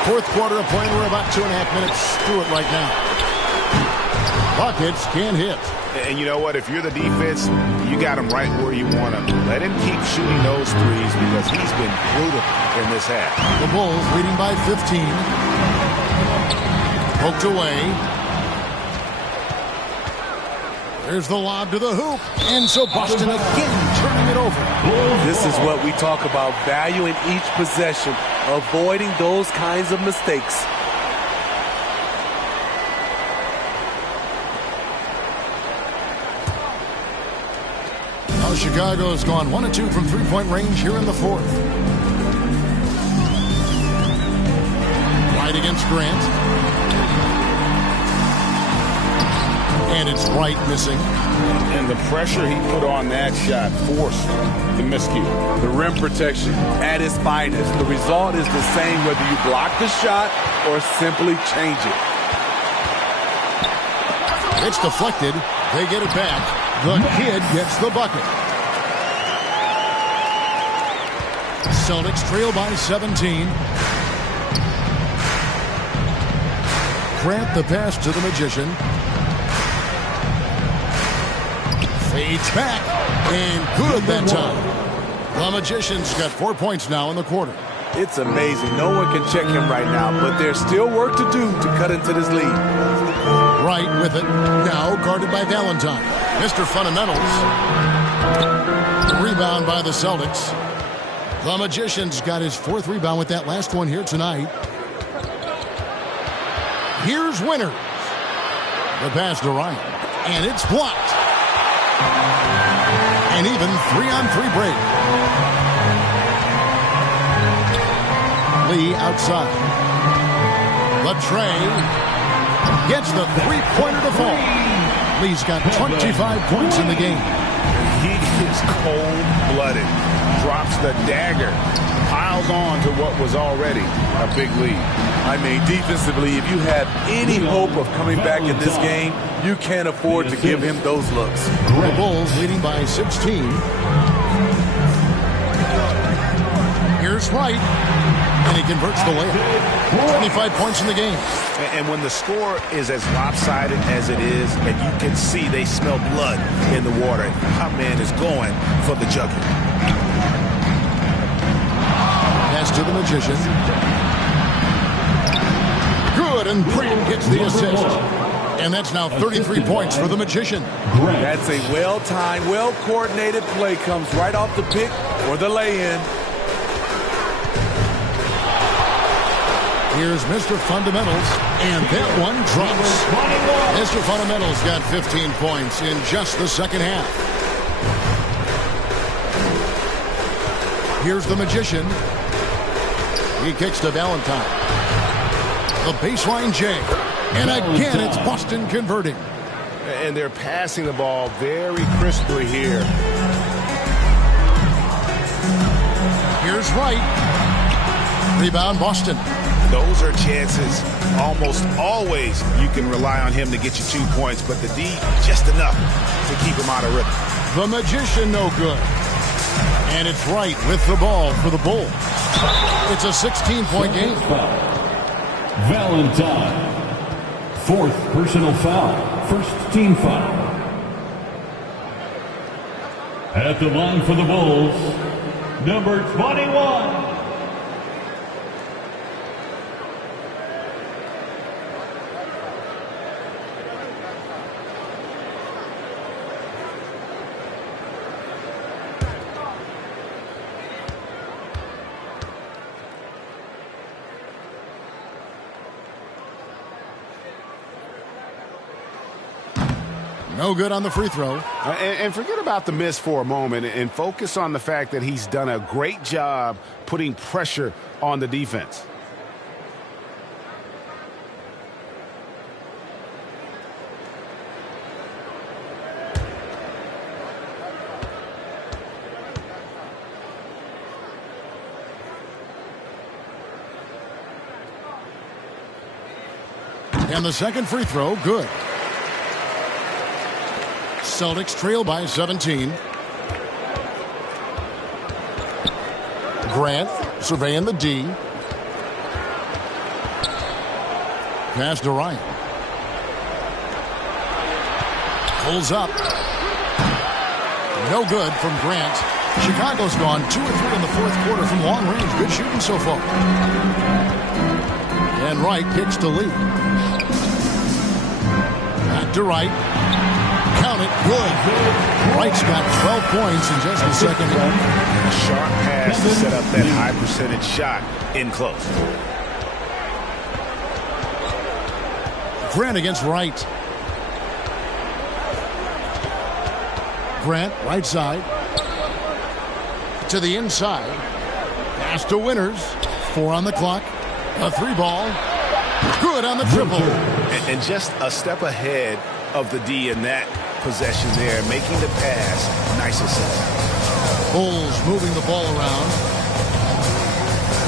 Fourth quarter of play. We're about 2.5 minutes through it right now. Buckets can't hit. And you know what? If you're the defense, you got him right where you want him. Let him keep shooting those threes because he's been brutal in this half. The Bulls leading by 15. Poked away. There's the lob to the hoop. And so Boston again turning it over. This is what we talk about, valuing each possession, avoiding those kinds of mistakes. Chicago's gone 1 of 2 from three-point range here in the fourth. Wright against Grant. And it's Wright missing. And the pressure he put on that shot forced the miscue. The rim protection at its finest. The result is the same whether you block the shot or simply change it. It's deflected. They get it back. The kid gets the bucket. Celtics trail by 17. Grant the pass to the Magician. Fades back. And good that time. The Magician's got 4 points now in the quarter. It's amazing. No one can check him right now, but there's still work to do to cut into this lead. Wright with it. Now guarded by Valentine. Mr. Fundamentals. Rebound by the Celtics. The Magician's got his 4th rebound with that last one here tonight. Here's Winters. The pass to Ryan. And it's blocked. An even 3-on-3 break. Lee outside. Latrey gets the three-pointer to fall. Lee's got 25 points in the game. He is cold-blooded. Drops the dagger. Piles on to what was already a big lead. I mean, defensively, if you have any hope of coming back in this game, you can't afford to give him those looks. The Bulls leading by 16. Here's Wright. And he converts the layup. 25 points in the game. And when the score is as lopsided as it is, and you can see they smell blood in the water, our man is going for the jugular. Pass to the Magician. Good, and Grant gets the assist. And that's now 33 points for the Magician. That's a well-timed, well-coordinated play. Comes right off the pick or the lay-in. Here's Mr. Fundamentals, and that one drops. Mr. Fundamentals got 15 points in just the second half. Here's the Magician. He kicks to Valentine. The baseline J. And again, it's Boston converting. And they're passing the ball very crisply here. Here's Wright. Rebound, Boston. Those are chances. Almost always you can rely on him to get you 2 points, but the D, just enough to keep him out of rhythm. The magician, no good. And it's Wright with the ball for the Bulls. It's a 16-point game. Valentine. Fourth personal foul. First team foul. At the line for the Bulls, number 21. No good on the free throw. And forget about the miss for a moment and focus on the fact that he's done a great job putting pressure on the defense. And the second free throw, good. Celtics trail by 17. Grant surveying the D. Pass to Ryan. Pulls up. No good from Grant. Chicago's gone 2 or 3 in the fourth quarter from long range. Good shooting so far. And Wright kicks to lead. Back to Wright. Count it, good. Wright's got 12 points in just a second. A sharp pass to set up that high percentage shot in close. Grant against Wright. Grant, right side. To the inside. Pass to Winters. 4 on the clock. A 3-ball. Good on the triple. And just a step ahead of the D in that possession there, making the pass. Nice assist. Bulls moving the ball around.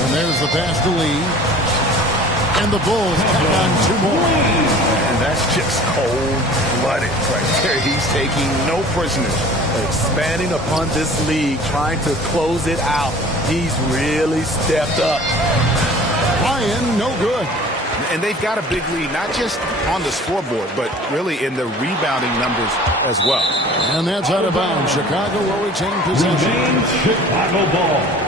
And there's the pass to Lee. And the Bulls have on 2 more. And that's just cold-blooded right there. He's taking no prisoners. Expanding upon this lead, trying to close it out. He's really stepped up. Ryan, no good. And they've got a big lead, not just on the scoreboard, but really in the rebounding numbers as well. And that's out of bounds. Chicago will retain possession. Remains Chicago ball.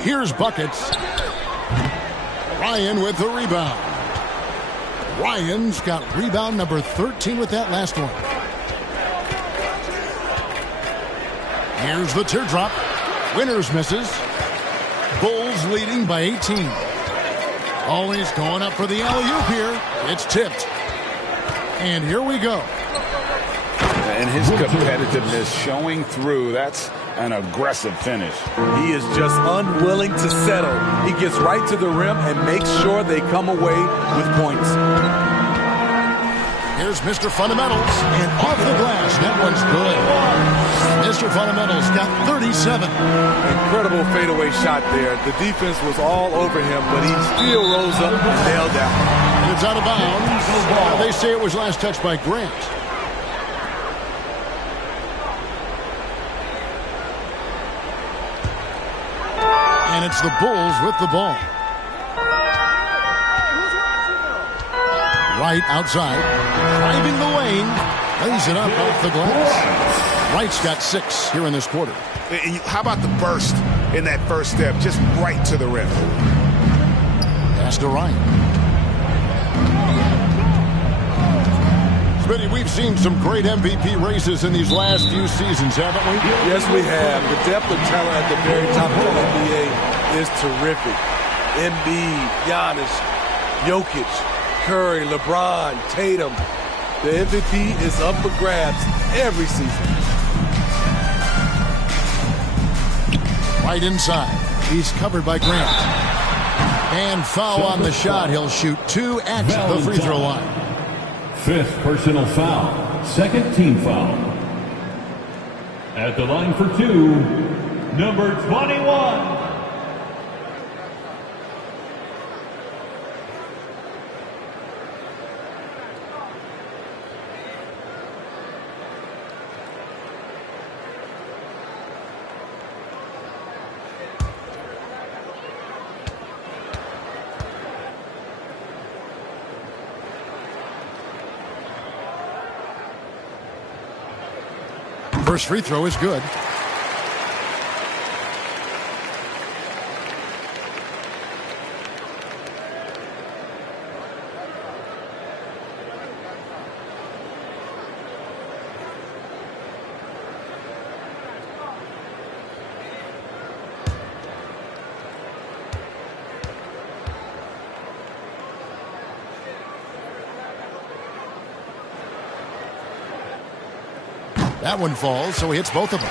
Here's buckets. Ryan with the rebound. Ryan's got rebound number 13 with that last one. Here's the teardrop. Winters misses. Bulls leading by 18. Always going up for the alley-oop here. It's tipped. And here we go. And his competitiveness showing through. That's an aggressive finish. He is just unwilling to settle. He gets right to the rim and makes sure they come away with points. Here's Mr. Fundamentals, and off the glass, that one's good. Mr. Fundamentals got 37. Incredible fadeaway shot there. The defense was all over him, but he still rose up and nailed that. And it's out of bounds. They say it was last touched by Grant. And it's the Bulls with the ball. Wright outside, driving the lane, lays it up off the glass. Wright's got 6 here in this quarter. And how about the burst in that first step, just right to the rim? Pass to Ryan. Smitty, we've seen some great MVP races in these last few seasons, haven't we? Yes, we have. The depth of talent at the very top of the NBA is terrific. Embiid, Giannis, Jokic, Curry, LeBron, Tatum. The MVP is up for grabs every season. Right inside. He's covered by Grant. And foul on the shot. He'll shoot 2 at the free throw line. 5th personal foul. 2nd team foul. At the line for 2, number 21. First free throw is good. That one falls, so he hits both of them.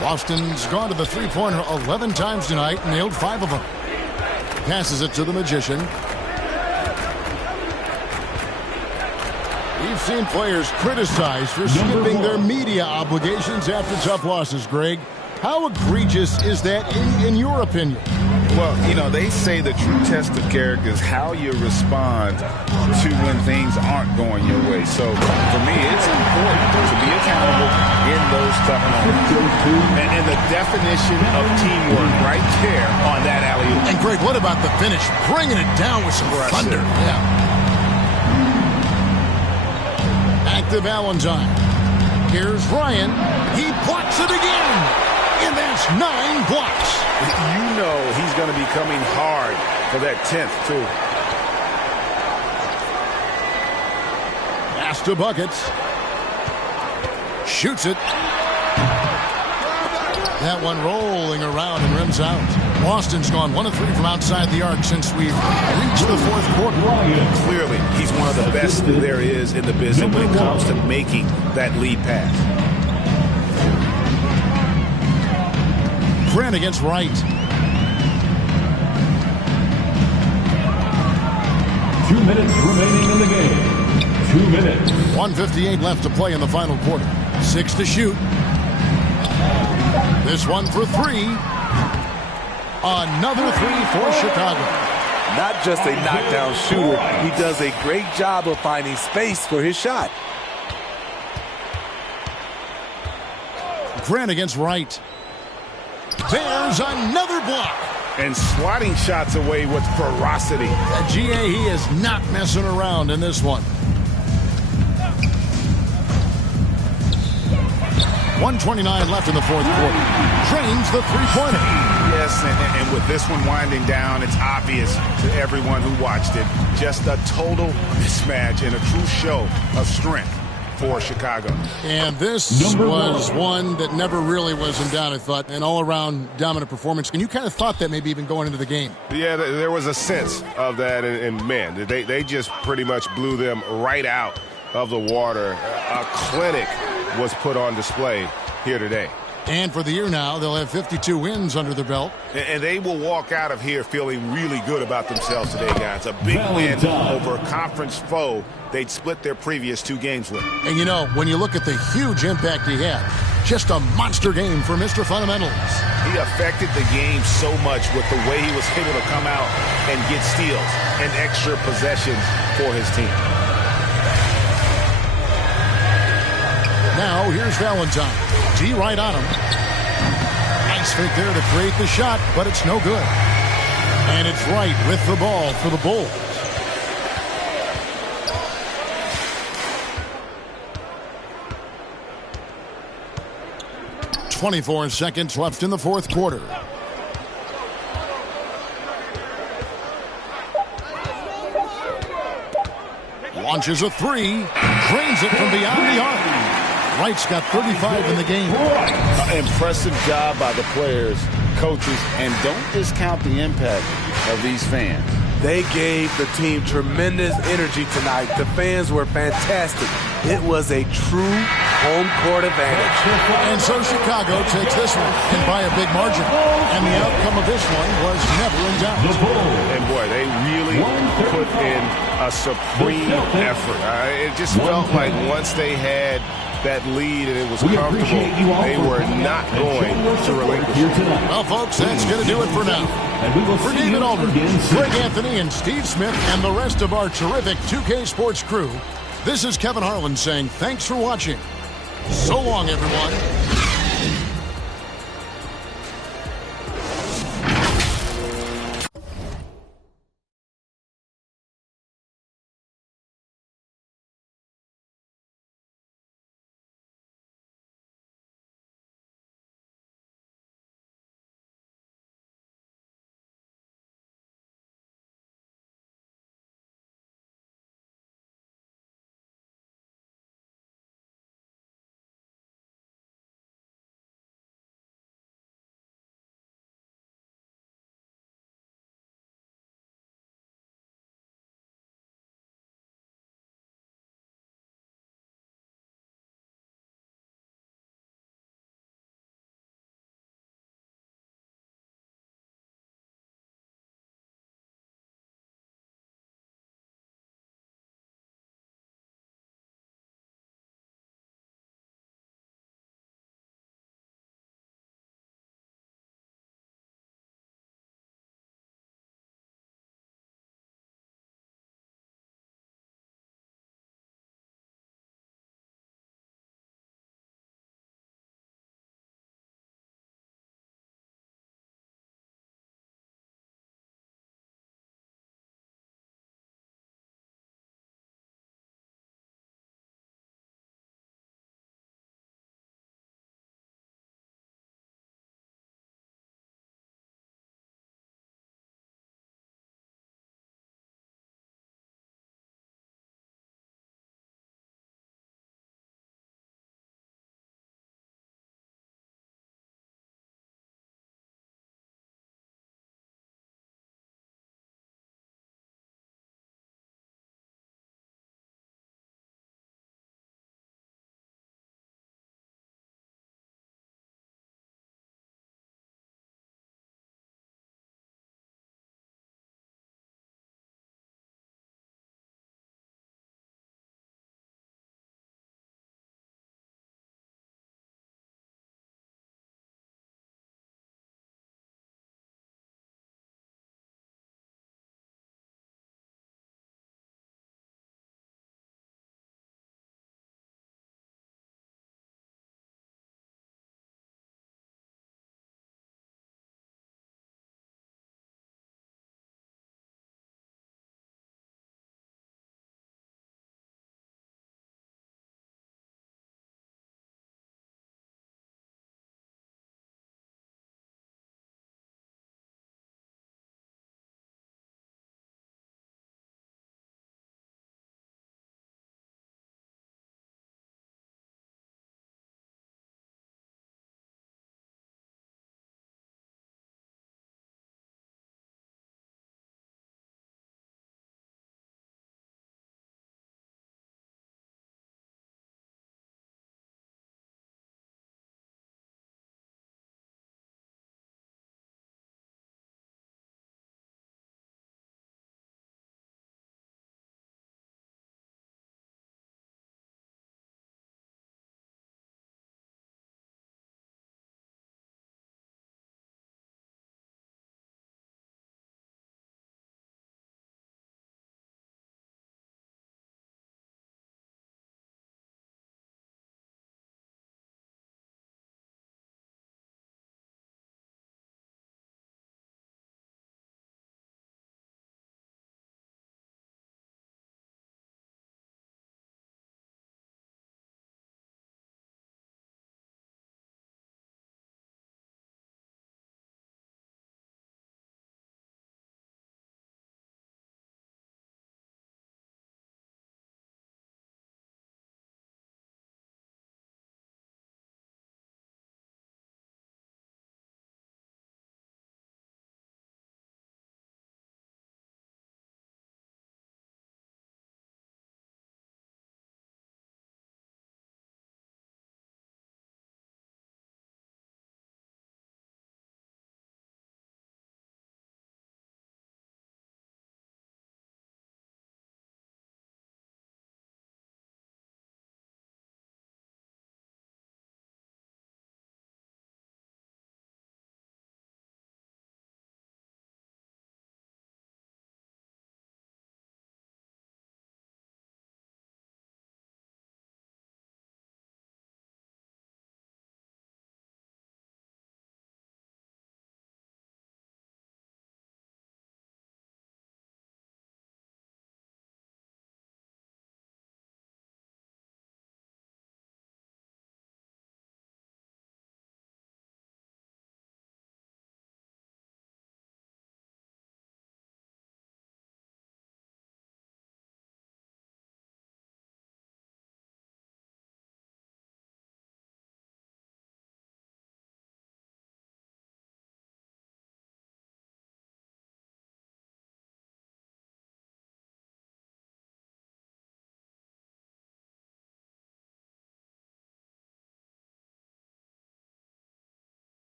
Boston's gone to the three-pointer 11 times tonight, nailed 5 of them. Passes it to the Magician. We've seen players criticized for skipping their media obligations after tough losses, Greg. How egregious is that in your opinion? Well, you know, they say the true test of character is how you respond to when things aren't going your way. So, for me, it's important to be accountable in those tough moments. And the definition of teamwork right there on that alley-oop. And, Greg, what about the finish? Bringing it down with some thunder. Yeah. Active Valentine. Here's Ryan. He blocks it again. And that's 9 blocks. You know he's going to be coming hard for that 10th, too. Pass to buckets. Shoots it. That one rolling around and rims out. Boston's gone 1 of 3 from outside the arc since we've reached the 4th quarter. Clearly, he's one of the best there is in the business when it comes to making that lead pass. Grant against Wright. 2 minutes remaining in the game. 2 minutes. 1:58 left to play in the final quarter. 6 to shoot. This one for 3. Another 3 for Chicago. Not just a knockdown shooter, he does a great job of finding space for his shot. Grant against Wright. There's another block. And swatting shots away with ferocity. GA, he is not messing around in this one. 1:29 left in the 4th quarter. Drains the three-pointer. Yes, and with this one winding down, it's obvious to everyone who watched it. Just a total mismatch and a true show of strength for Chicago. And this was one that never really was in doubt, I thought. An all-around dominant performance. And you kind of thought that maybe even going into the game. Yeah, there was a sense of that, and man, they just pretty much blew them right out of the water. A clinic was put on display here today. And for the year now, they'll have 52 wins under their belt. And they will walk out of here feeling really good about themselves today, guys. A big win over a conference foe they'd split their previous 2 games with. And, you know, when you look at the huge impact he had, just a monster game for Mr. Fundamentals. He affected the game so much with the way he was able to come out and get steals and extra possessions for his team. Now, here's Valentine. D right on him. Nice fake there to create the shot, but it's no good. And it's Wright with the ball for the Bulls. .24 seconds left in the 4th quarter. Launches a 3. Drains it from beyond the arc. Wright's got 35 in the game. Impressive job by the players, coaches, and don't discount the impact of these fans. They gave the team tremendous energy tonight. The fans were fantastic. It was a true home court advantage. And so Chicago takes this one, and by a big margin. And the outcome of this one was never in doubt. And boy, they really put in a supreme effort. It just felt like once they had that lead and it was comfortable, they were not going to relinquish it. Well, folks, that's going to do it for now. For David Aldridge, Greg Anthony, and Steve Smith, and the rest of our terrific 2K Sports crew, this is Kevin Harlan saying thanks for watching. So long, everyone.